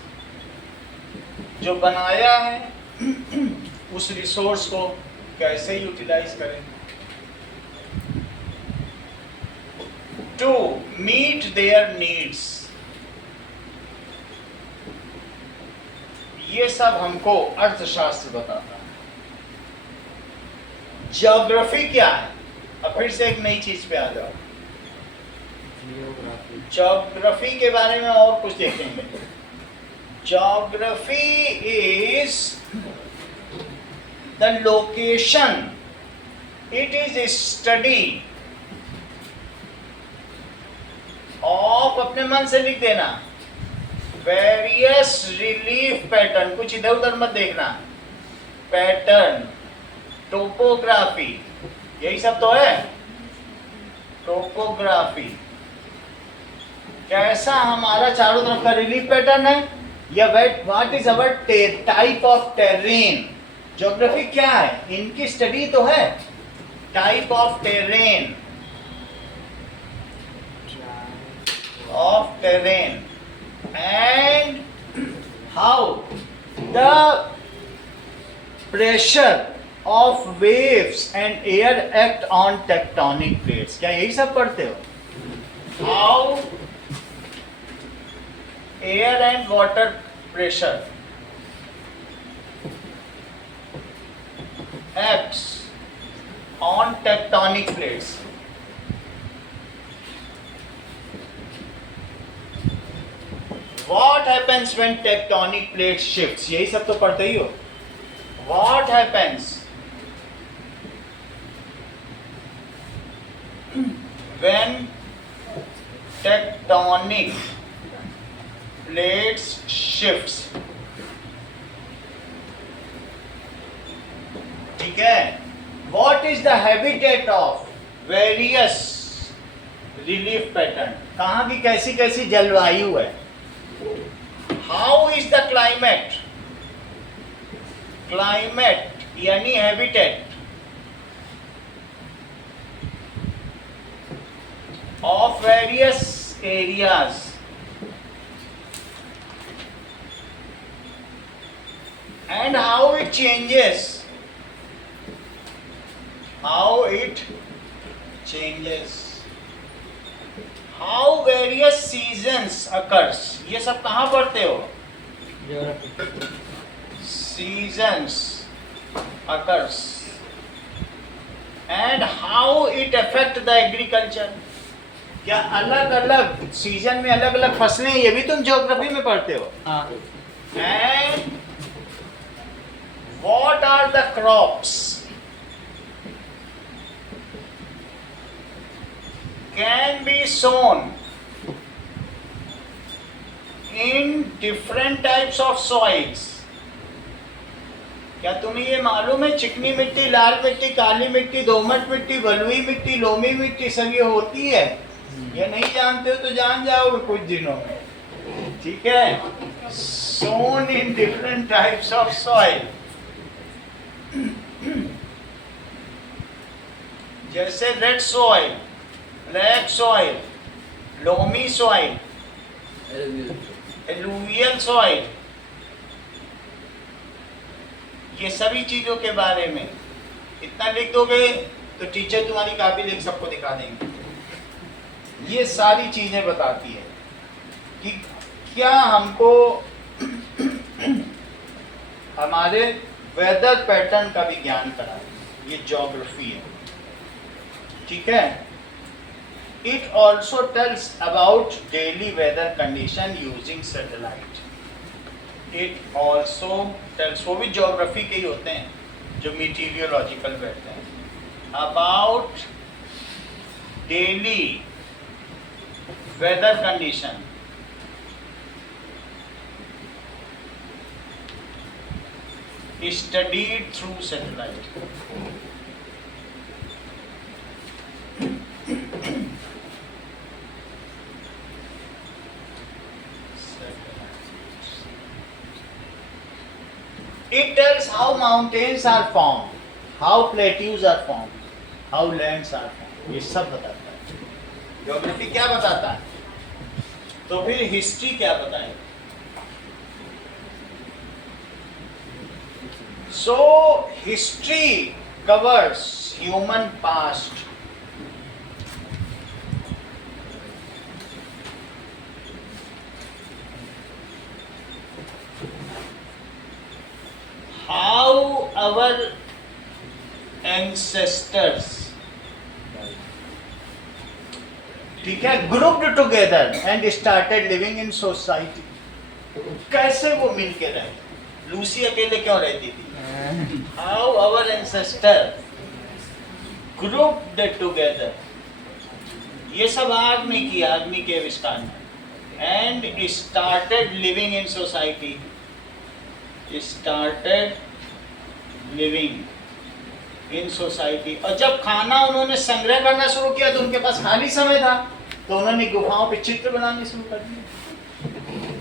जो बनाया है उस रिसोर्स को कैसे यूटिलाइज करें, टू मीट देयर नीड्स, ये सब हमको अर्थशास्त्र बताता है। ज्योग्राफी क्या है, अब फिर से एक नई चीज पे आ जाओ, ज्योग्राफी के बारे में और कुछ देखेंगे। Geography is the location, it is study of, अपने मन से लिख देना, वेरियस रिलीफ पैटर्न, कुछ इधर उधर मत देखना, पैटर्न, टोपोग्राफी, यही सब तो है। टोपोग्राफी कैसा हमारा चारों तरफ का रिलीफ पैटर्न है, या what is our type of terrain. Geography क्या है, इनकी स्टडी तो है, type of terrain, and how the pressure of waves and air act on tectonic plates। क्या यही सब पढ़ते हो? How air and water pressure acts on tectonic plates। What happens when tectonic plate shifts? यही सब तो पढ़ते ही हो। What happens when tectonic plates shifts? ठीक है। What is the habitat of various relief pattern? कहाँ की कैसी कैसी जलवायु है? How is the climate? Climate यानी habitat of various areas and how it changes. How it changes. How various seasons occurs. ये सब कहाँ पढ़ते हो? Geography. Seasons occurs and how it affect the agriculture. क्या अलग अलग सीजन में अलग अलग फसलें, ये भी तुम ज्योग्राफी में पढ़ते हो। हाँ। And what are the crops can be sown in different types of soils। क्या तुम्हें ये मालूम है चिकनी मिट्टी, लाल मिट्टी, काली मिट्टी, दोमट मिट्टी, बलुई मिट्टी, लोमी मिट्टी सब ये होती है? ये नहीं जानते हो तो जान जाओगे कुछ दिनों में। ठीक है। sown in different types of soil। जैसे red soil, black soil, loamy soil, alluvial soil, ये सभी चीजों के बारे में इतना लिख दोगे तो टीचर तुम्हारी कॉपी लिख सबको दिखा देंगे। ये सारी चीजें बताती है कि क्या हमको हमारे वेदर पैटर्न का भी ज्ञान कराए, ये ज्योग्राफी है। ठीक है। It also tells about daily weather condition using satellite. It also tells, वो भी ज्योग्राफी के ही होते हैं जो मीटीरियोलॉजिकल बैठते हैं, about daily weather condition studied through satellite। It tells how mountains are formed, how plateaus are formed, how lands are formed। ये सब बताता है। ज्योग्राफी क्या बताता है? तो फिर हिस्ट्री क्या बताएगा? So history covers human past, how our ancestors, ठीक है, grouped together and started living in society। कैसे वो मिल के रहे? लूसी अकेले क्यों रहती थी? How our ancestor grouped together। ये सब आग ने किया, आदमी के आविष्कार में। and started living in society. Started living in society. और जब खाना उन्होंने संग्रह करना शुरू किया तो उनके पास खाली समय था, तो उन्होंने गुफाओं पे चित्र बनाने शुरू कर दिए।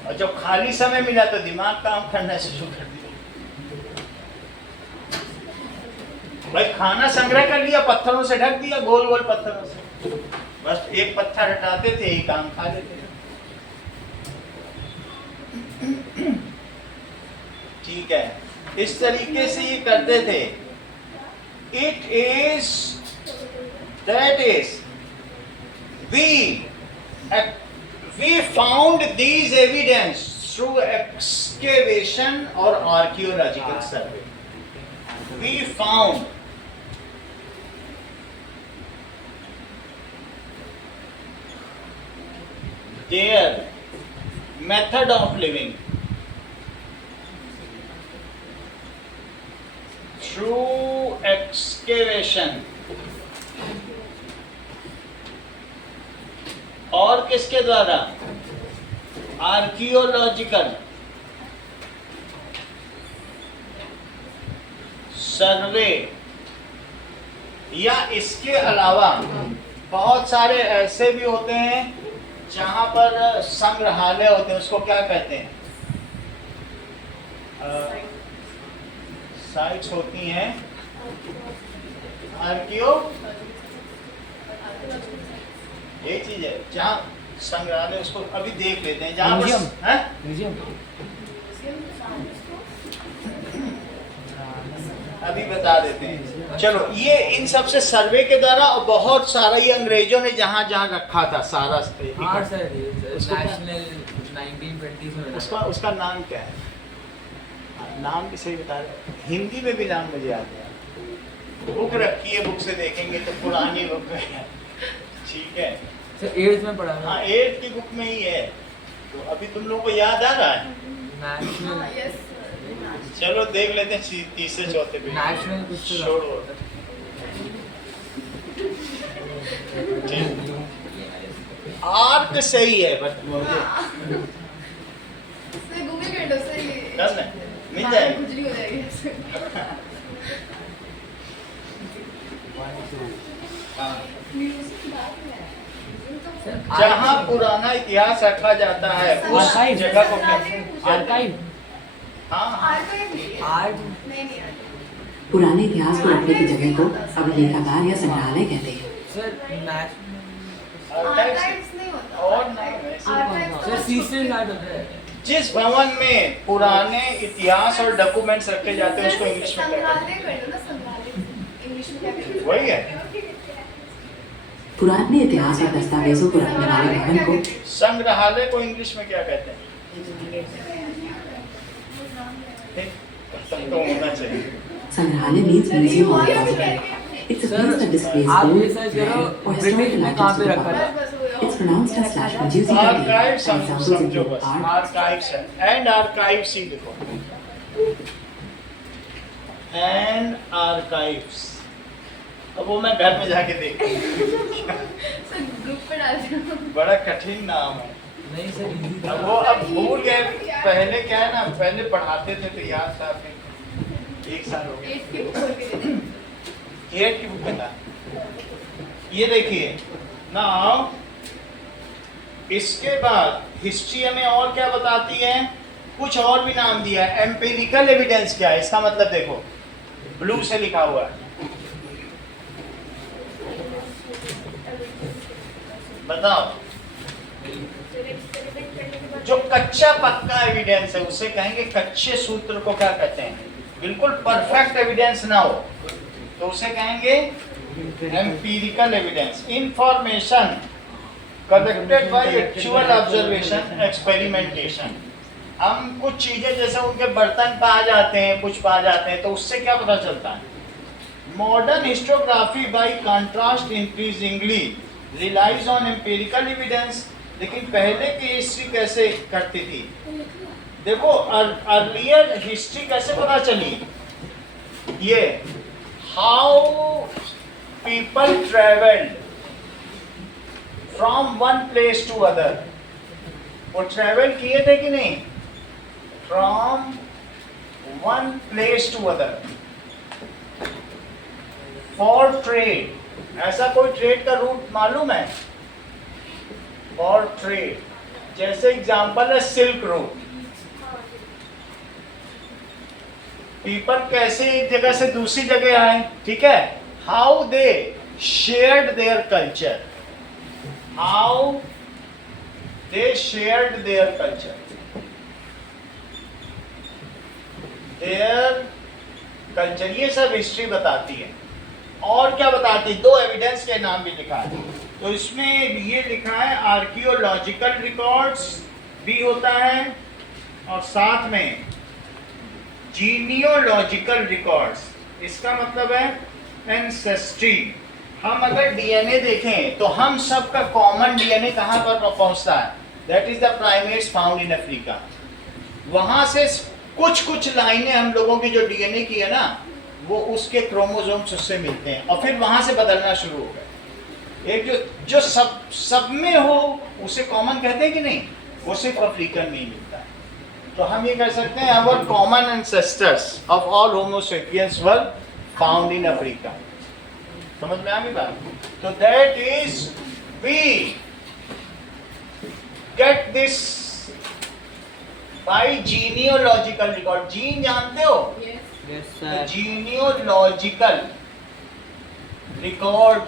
और जब खाली समय मिला तो दिमाग काम करना शुरू कर दिया। भाई खाना संग्रह कर लिया, पत्थरों से ढक दिया, गोल गोल पत्थरों से, बस एक पत्थर हटाते थे, एक काम खा लेते थे। ठीक है, इस तरीके से ये करते थे। It is that is we found these evidence through excavation or archaeological survey. We found their method of living through excavation. और किसके द्वारा? आर्कियोलॉजिकल सर्वे, या इसके अलावा बहुत सारे ऐसे भी होते हैं जहां पर संग्रहालय होते हैं, उसको क्या कहते हैं? साइट्स होती हैं आर्कियो, ये चीज है जहाँ संग्रहालय, उसको अभी देख लेते हैं, जहाँ म्यूजियम अभी बता देते हैं। चलो, ये इन सब से सर्वे के द्वारा, और बहुत सारा ये अंग्रेजों ने जहाँ जहाँ रखा था सारा उसका नाम क्या है? नाम भी सही बता रहे, हिंदी में भी नाम मुझे याद है। बुक रखी है, बुक से देखेंगे तो पुरानी बुक है। ठीक है, सर 8th में पढ़ा। हाँ, 8th की बुक में ही है। तो अभी तुम लोगों को याद आ रहा है? चलो देख लेते हैं तीसरे चौथे पे। नेशनल कुछ छोड़ो, आर्ट सही है, बट मुझे मिल जाएगा। जहाँ पुराना इतिहास रखा जाता है उस जगह को क्या? आर्काइव। हाँ, पुराने इतिहास को रखने की जगह को अभिलेखागार या संग्रहालय कहते हैं। जिस भवन में पुराने इतिहास और डॉक्यूमेंट्स रखे जाते हैं उसको इंग्लिश में क्या कहते हैं? वही है, पुराने इतिहास और दस्तावेजों को रखने वाले भवन को संग्रहालय को इंग्लिश में क्या कहते हैं? तो होना चाहिए। संग्रहालय means museum or repository. It's a place that displays old, or historical items to the public. It's pronounced as slash producer archives and examples समझो include बस, art, आर्काइव्स एंड आर्काइव्स ही लिखो, एंड आर्काइव्स। अब वो मैं घर में जाके देख, बड़ा कठिन नाम है। नहीं सर, इजी था। अब वो अब भूल गए, पहले क्या है ना, पहले पढ़ाते थे तो याद था। फिर 1 साल हो गया, 8 की बुक में था। ये देखिए नाउ, इसके बाद हिस्ट्री हमें और क्या बताती है? कुछ और भी नाम दिया है। एम्पिरिकल एविडेंस क्या है? इसका मतलब देखो, ब्लू से लिखा हुआ है, बताओ। जो कच्चा पक्का एविडेंस है उसे कहेंगे, कच्चे सूत्र को क्या कहते हैं? बिल्कुल परफेक्ट एविडेंस ना हो तो उसे कहेंगे empirical evidence. Information collected by actual observation, experimentation. हम कुछ चीजें जैसे उनके बर्तन पा जाते हैं, कुछ पा जाते हैं, तो उससे क्या पता चलता है? Modern historiography by contrast increasingly relies on empirical evidence. लेकिन पहले की हिस्ट्री कैसे करती थी? देखो, अर्लियर हिस्ट्री कैसे पता चली? ये how people travelled from one place to other. वो ट्रेवल किए थे कि नहीं? From one place to other for trade. ऐसा कोई ट्रेड का रूट मालूम है? फॉर ट्रेड, जैसे एग्जांपल है सिल्क रोड। पीपल कैसे एक जगह से दूसरी जगह आए, ठीक है? How they shared their culture, how they shared their culture, their culture, ये सब हिस्ट्री बताती है। और क्या बताती है? दो एविडेंस के नाम भी लिखा है, तो इसमें ये लिखा है आर्कियोलॉजिकल रिकॉर्ड्स भी होता है और साथ में जीनियोलॉजिकल रिकॉर्ड्स। इसका मतलब है एंसेस्ट्री। हम अगर डीएनए देखें तो हम सब का कॉमन डीएनए कहाँ पर पहुंचता है? That is the primates found in Africa. वहां से कुछ लाइनें हम लोगों की जो डीएनए की है ना, वो उसके क्रोमोसोम्स उससे मिलते हैं और फिर वहां से बदलना शुरू हो गए। एक जो सब में हो उसे कॉमन कहते हैं कि नहीं? वो सिर्फ अफ्रीकन में ही मिलता है। तो हम ये कह सकते हैं our common ancestors of all Homo sapiens were found in Africa. समझ में आ गई बात? तो that is we get this by genealogical record. Gene जानते हो? Yes, The sir. genealogical record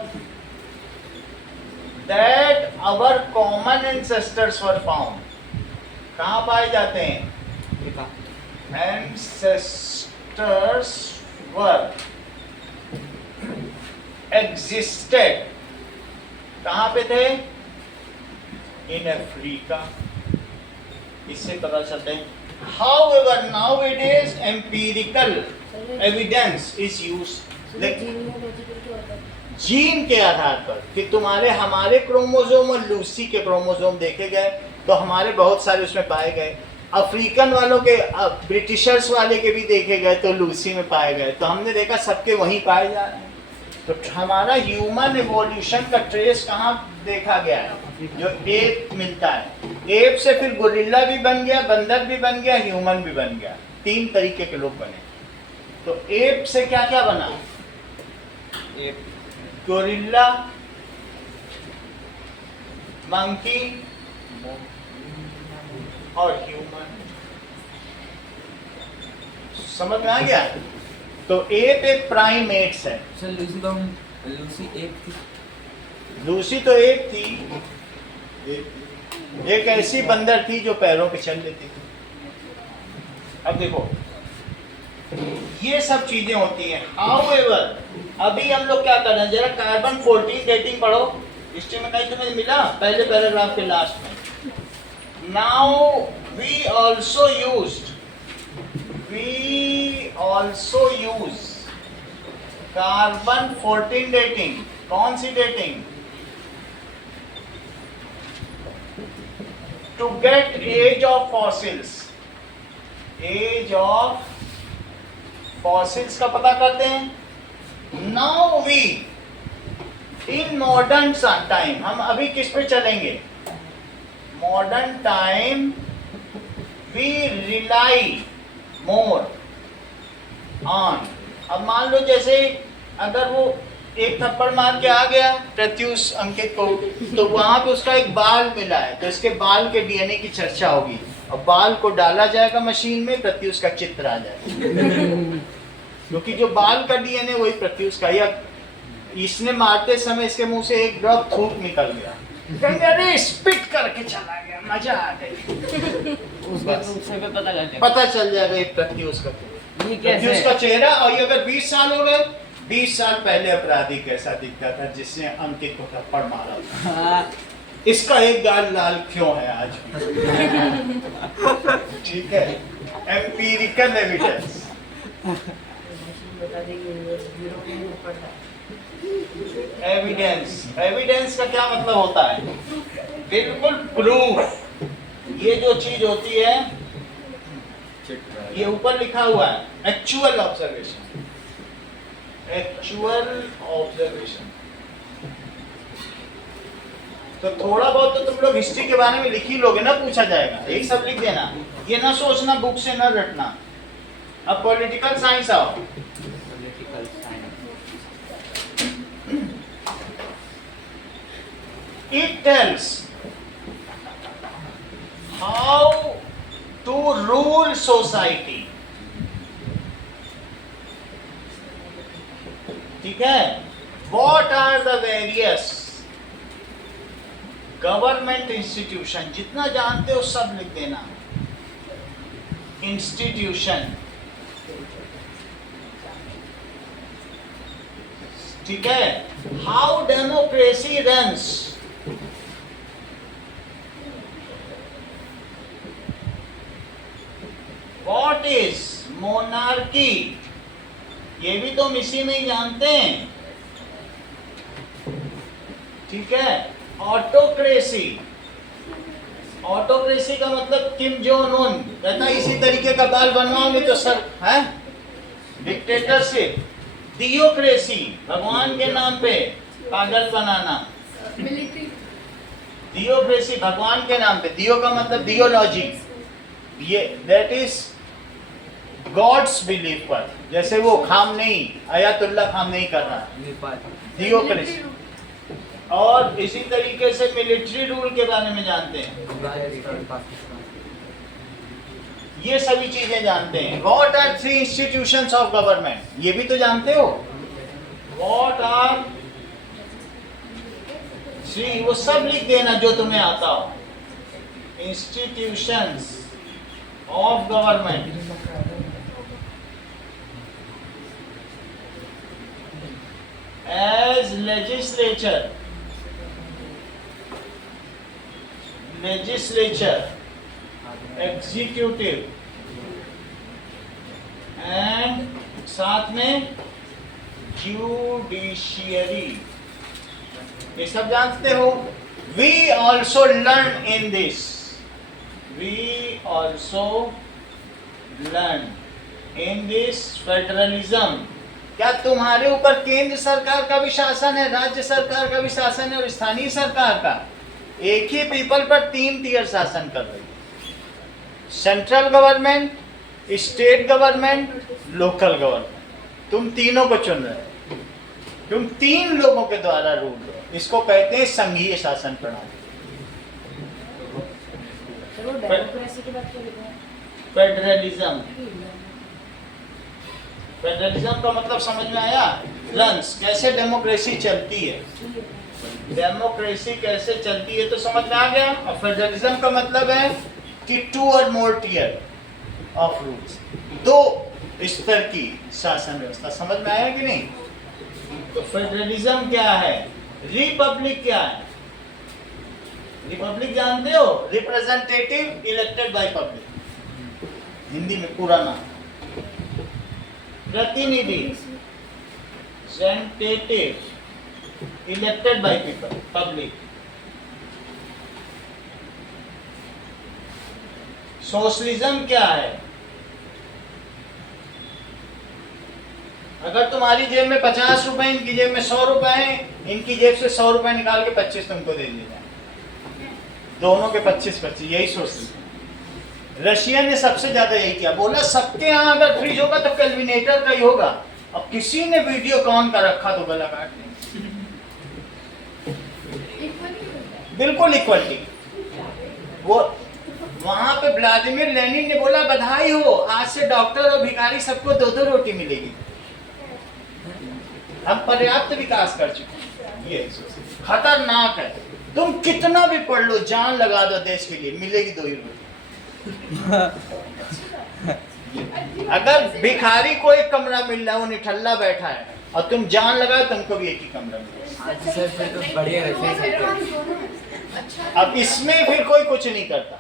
that our common ancestors were found. कहाँ पाए जाते हैं? Africa. Ancestors were existed. कहाँ पे थे? In Africa. इससे पता चलते हैं। However, nowadays empirical evidence is used gene के आधार पर कि तुम्हारे हमारे क्रोमोसोम और लूसी के क्रोमोसोम देखे गए तो हमारे बहुत सारे उसमें पाए गए। अफ्रीकन वालों के, ब्रिटिशर्स वाले के भी देखे गए तो लूसी में पाए गए। तो हमने देखा सबके वहीं पाए जा रहे हैं। तो हमारा ह्यूमन एवोल्यूशन का ट्रेस कहाँ देखा गया है? जो एप मिलता है, एप से फिर गोरिल्ला भी बन गया, बंदर भी बन गया, ह्यूमन भी बन गया। 3 तरीके के लोग बने। तो एप से क्या क्या बना? एप, गोरिल्ला, मंकी और ह्यूमन। समझ में आ गया? तो एप एक प्राइमेट्स है। सर लूसी एक थी। लूसी तो एक थी, एक ऐसी बंदर थी जो पैरों पे चल लेती थी। अब देखो ये सब चीजें होती हैं। हाउएवर अभी हम लोग क्या कर रहे हैं? जरा कार्बन 14 डेटिंग पढ़ो, हिस्ट्री में कहीं तुम्हें मिला पहले पैराग्राफ के लास्ट में। Now we also use carbon 14 dating. कौन सी dating? To get age of fossils. Age of fossils का पता करते हैं। Now we in modern time, हम अभी किस पे चलेंगे? Modern time we rely more on. अब मान लो जैसे अगर वो एक थप्पड़ मार के आ गया प्रत्युष अंकित को, तो वहां पे उसका एक बाल मिला है, तो इसके बाल के डीएनए की चर्चा होगी और बाल को डाला जाएगा मशीन में, प्रत्युष का चित्र आ जाएगा। क्योंकि जो बाल का डीएनए वही प्रत्युष का। या इसने मारते समय इसके मुंह से एक ड्रॉप थूक निकल गया, कहेंगे अरे स्पिट करके चला गया, मजा आ गई। उसके रूप से भी पता चल जाएगा ये प्रत्युष का, ये कैसे? प्रत्युष का चेहरा। और ये अगर 20 साल हो गए, 20 साल पहले अपराधी कैसा दिखता था जिसने अंकित को थप्पड़ मारा था। हाँ। इसका एक गाल लाल क्यों है आज भी? ठीक है, एम्पिरिकल एविडेंस। एविडेंस का क्या मतलब होता है? बिल्कुल प्रूफ। ये जो चीज होती है ये ऊपर लिखा हुआ है, एक्चुअल ऑब्जर्वेशन। एक्चुअल ऑब्जर्वेशन तो थोड़ा बहुत तो तुम लोग हिस्ट्री के बारे में लिख ही लोगे ना, पूछा जाएगा, यही सब लिख देना, ये ना सोचना बुक से ना रटना। अब पॉलिटिकल साइंस आओ। Political science. It tells how to rule society. ठीक है, what are the various government institution, जितना जानते हो सब लिख देना, इंस्टीट्यूशन, ठीक है। How democracy runs, what is monarchy, ये भी तो इसी में ही जानते हैं, ठीक है। ऑटोक्रेसी, ऑटोक्रेसी का मतलब किम जोंग उन कहता इसी तरीके का बाल बनवाओगे तो सर है डिक्टेटरशिप। थियोक्रेसी, भगवान के नाम पे पागल बनाना, मिलिट्री, थियोक्रेसी भगवान के नाम पे, थियो का मतलब थियोलॉजी, ये दैट इज गॉड्स बिलीफ पर, जैसे वो खामनेई, आयतुल्लाह खामनेई कर रहा है, नेपाल। थियोक्रेसी। और इसी तरीके से मिलिट्री रूल के बारे में जानते हैं, अफगानिस्तान, पाकिस्तान। ये सभी चीजें जानते हैं। What are 3 institutions of government, ये भी तो जानते हो। व्हाट आर 3, वो सब लिख देना जो तुम्हें आता हो, institutions of government. As legislature, legislature, executive and साथ में जुडिशियरी, ये सब जानते हो। We also learn in this, we also learn in this federalism. क्या तुम्हारे ऊपर केंद्र सरकार का भी शासन है, राज्य सरकार का भी शासन है और स्थानीय सरकार का? एक ही पीपल पर 3 टियर शासन कर रही है, central government, state government, local government. तुम तीनों को चुन रहे हो, तुम 3 लोगों के द्वारा रूल हो, इसको कहते हैं संघीय शासन प्रणाली। सर वो डेमोक्रेसी की बात कर रहे हैं। फेडरलिज्म, फेडरलिज्म का मतलब समझ में आया? रन्स, कैसे डेमोक्रेसी चलती है, डेमोक्रेसी कैसे चलती है तो समझ में आ गया। और फेडरलिज्म का मतलब है कि 2 और मोर टियर ऑफ रूल्स, 2 स्तर की शासन व्यवस्था। समझ में आया कि नहीं? तो फेडरलिज्म क्या है, रिपब्लिक क्या है? रिपब्लिक जानते हो, representative elected by public, Hindi में पूरा नाम। प्रतिनिधि, representative elected by people, public। Socialism क्या है? अगर तुम्हारी जेब में 50 रुपए, इनकी जेब में 100 रुपए हैं, इनकी जेब से 100 रुपए निकाल के 25 तुमको दे दिए जाए, दोनों के 25-25, यही सोशलिज्म। रशिया ने सबसे ज्यादा यही किया, बोला सबके यहाँ अगर फ्रिज होगा तो कैलविनेटर का ही होगा। अब किसी ने वीडियो कॉन का रखा तो गला काट दें। बिल्कुल इक्वलिटी। वो वहां पे व्लादिमीर लेनिन ने बोला बधाई हो, आज से डॉक्टर और भिखारी सबको 2-2 रोटी मिलेगी। हम पर्याप्त विकास कर चुके हैं, ये खतरनाक है। तुम कितना भी पढ़ लो, जान लगा दो देश के लिए, मिलेगी 2 ही रोटी। अगर भिखारी को एक कमरा मिल रहा है, वो निठल्ला बैठा है, और तुम जान लगा तुमको भी एक ही कमरा मिलेगा। आज सर फिर तो बढ़िया रखे। अब इसमें फिर कोई कुछ नहीं करता,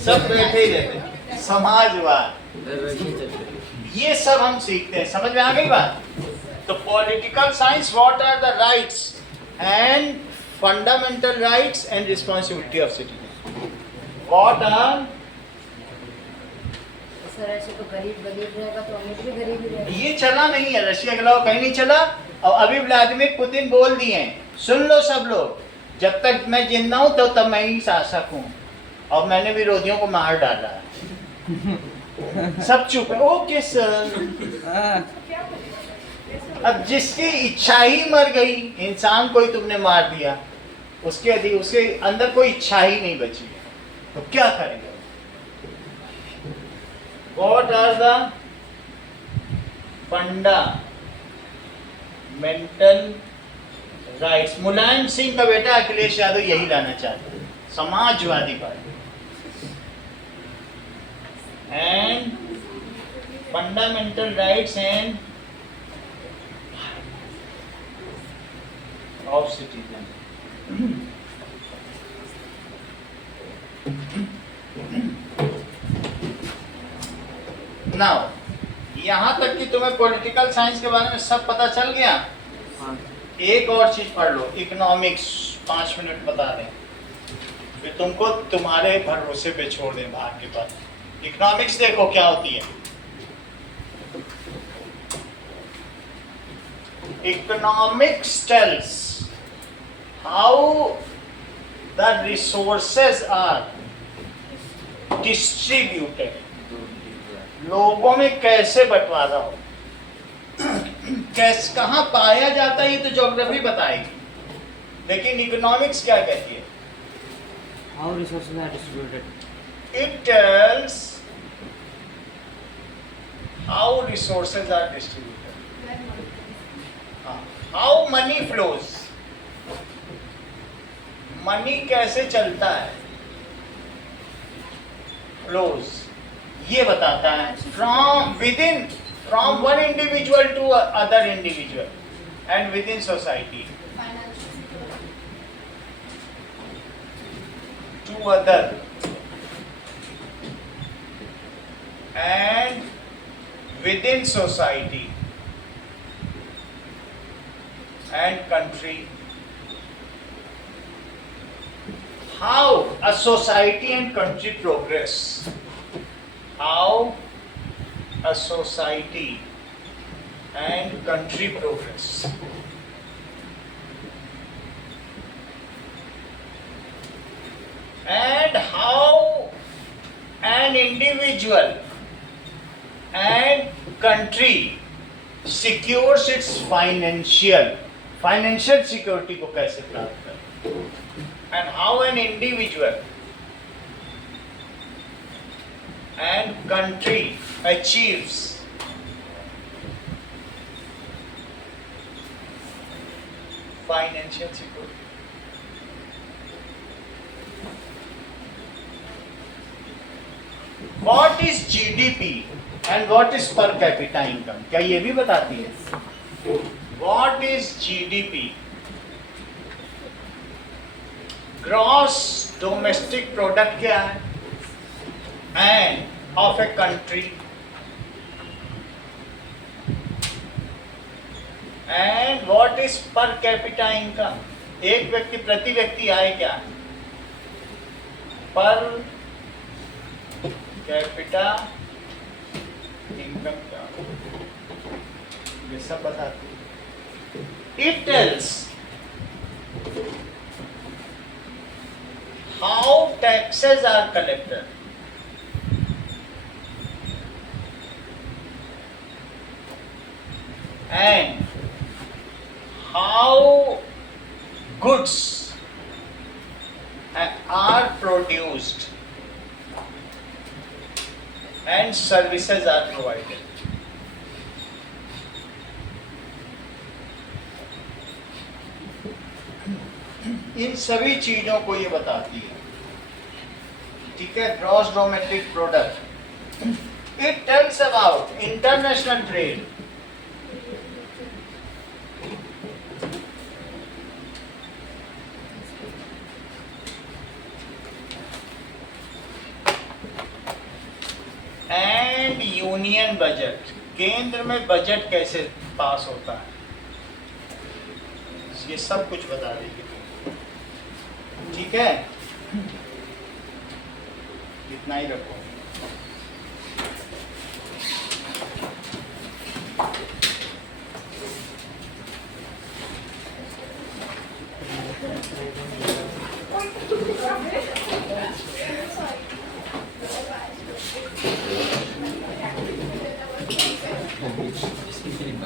सब बैठे ही रहते हैं। समाजवाद, ये सब हम सीखते हैं। समझ में आ गई बात? तो political science, what are the rights and fundamental rights and responsibility of citizen. What are, sir ऐसे तो गरीब रहेगा तो अमीर भी गरीब ही रहेगा। ये चला नहीं है, रशिया के अलावा कहीं नहीं चला। और अभी व्लादिमीर पुतिन बोल दिए हैं, सुन लो सब लोग, जब तक मैं जिंदा हूं तो तब मैं ही शासक हूं, और मैंने विरोधियों को मार डाला है। सब चुप है, ओके सर। अब जिसकी इच्छा ही मर गई, इंसान कोई तुमने मार दिया, उसके अंदर कोई इच्छा ही नहीं बची है, तो क्या करेंगे? What are the fundamental rights? Mulayam Singh का बेटा अखिलेश यादव यही लाना चाहते हैं, Samajwadi party. And fundamental rights end of citizen. Now यहां तक कि तुम्हें पॉलिटिकल साइंस के बारे में सब पता चल गया। एक और चीज पढ़ लो, इकोनॉमिक्स 5 मिनट बता दें, फिर तुमको तुम्हारे भरोसे पे छोड़ दें भाग के पास। इकोनॉमिक्स देखो क्या होती है। Economics tells how the resources are distributed, लोगों में कैसे बंटवारा हो, कैसे कहाँ पाया जाता है, ये तो ज्योग्राफी बताएगी। लेकिन इकोनॉमिक्स क्या कहती है? How resources are distributed. It tells how resources are distributed. How money flows. Money कैसे चलता है, flows, ये बताता है। from one individual to other individual and within society to other and within society and country. How a society and country progress. How a society and country progress. And how an individual and country secures its financial security को कैसे प्राप्त करें, and how an individual and country achieves financial security. What is GDP and what is per capita income? क्या ये भी बताती है? What is GDP? Gross domestic product क्या है? And of a country. And what is per capita income? एक व्यक्ति प्रति व्यक्ति आय क्या है? Per कैपिटा इनकम क्या, ये सब बताते हैं। It tells how taxes are collected and how goods are produced and services are provided. इन सभी चीजों को ये बताती है, ठीक है। Gross domestic product, it tells about international trade, and union budget, केंद्र में बजट कैसे पास होता है, ये सब कुछ बता देगी, ठीक है। इतना ही रखो। Just kidding.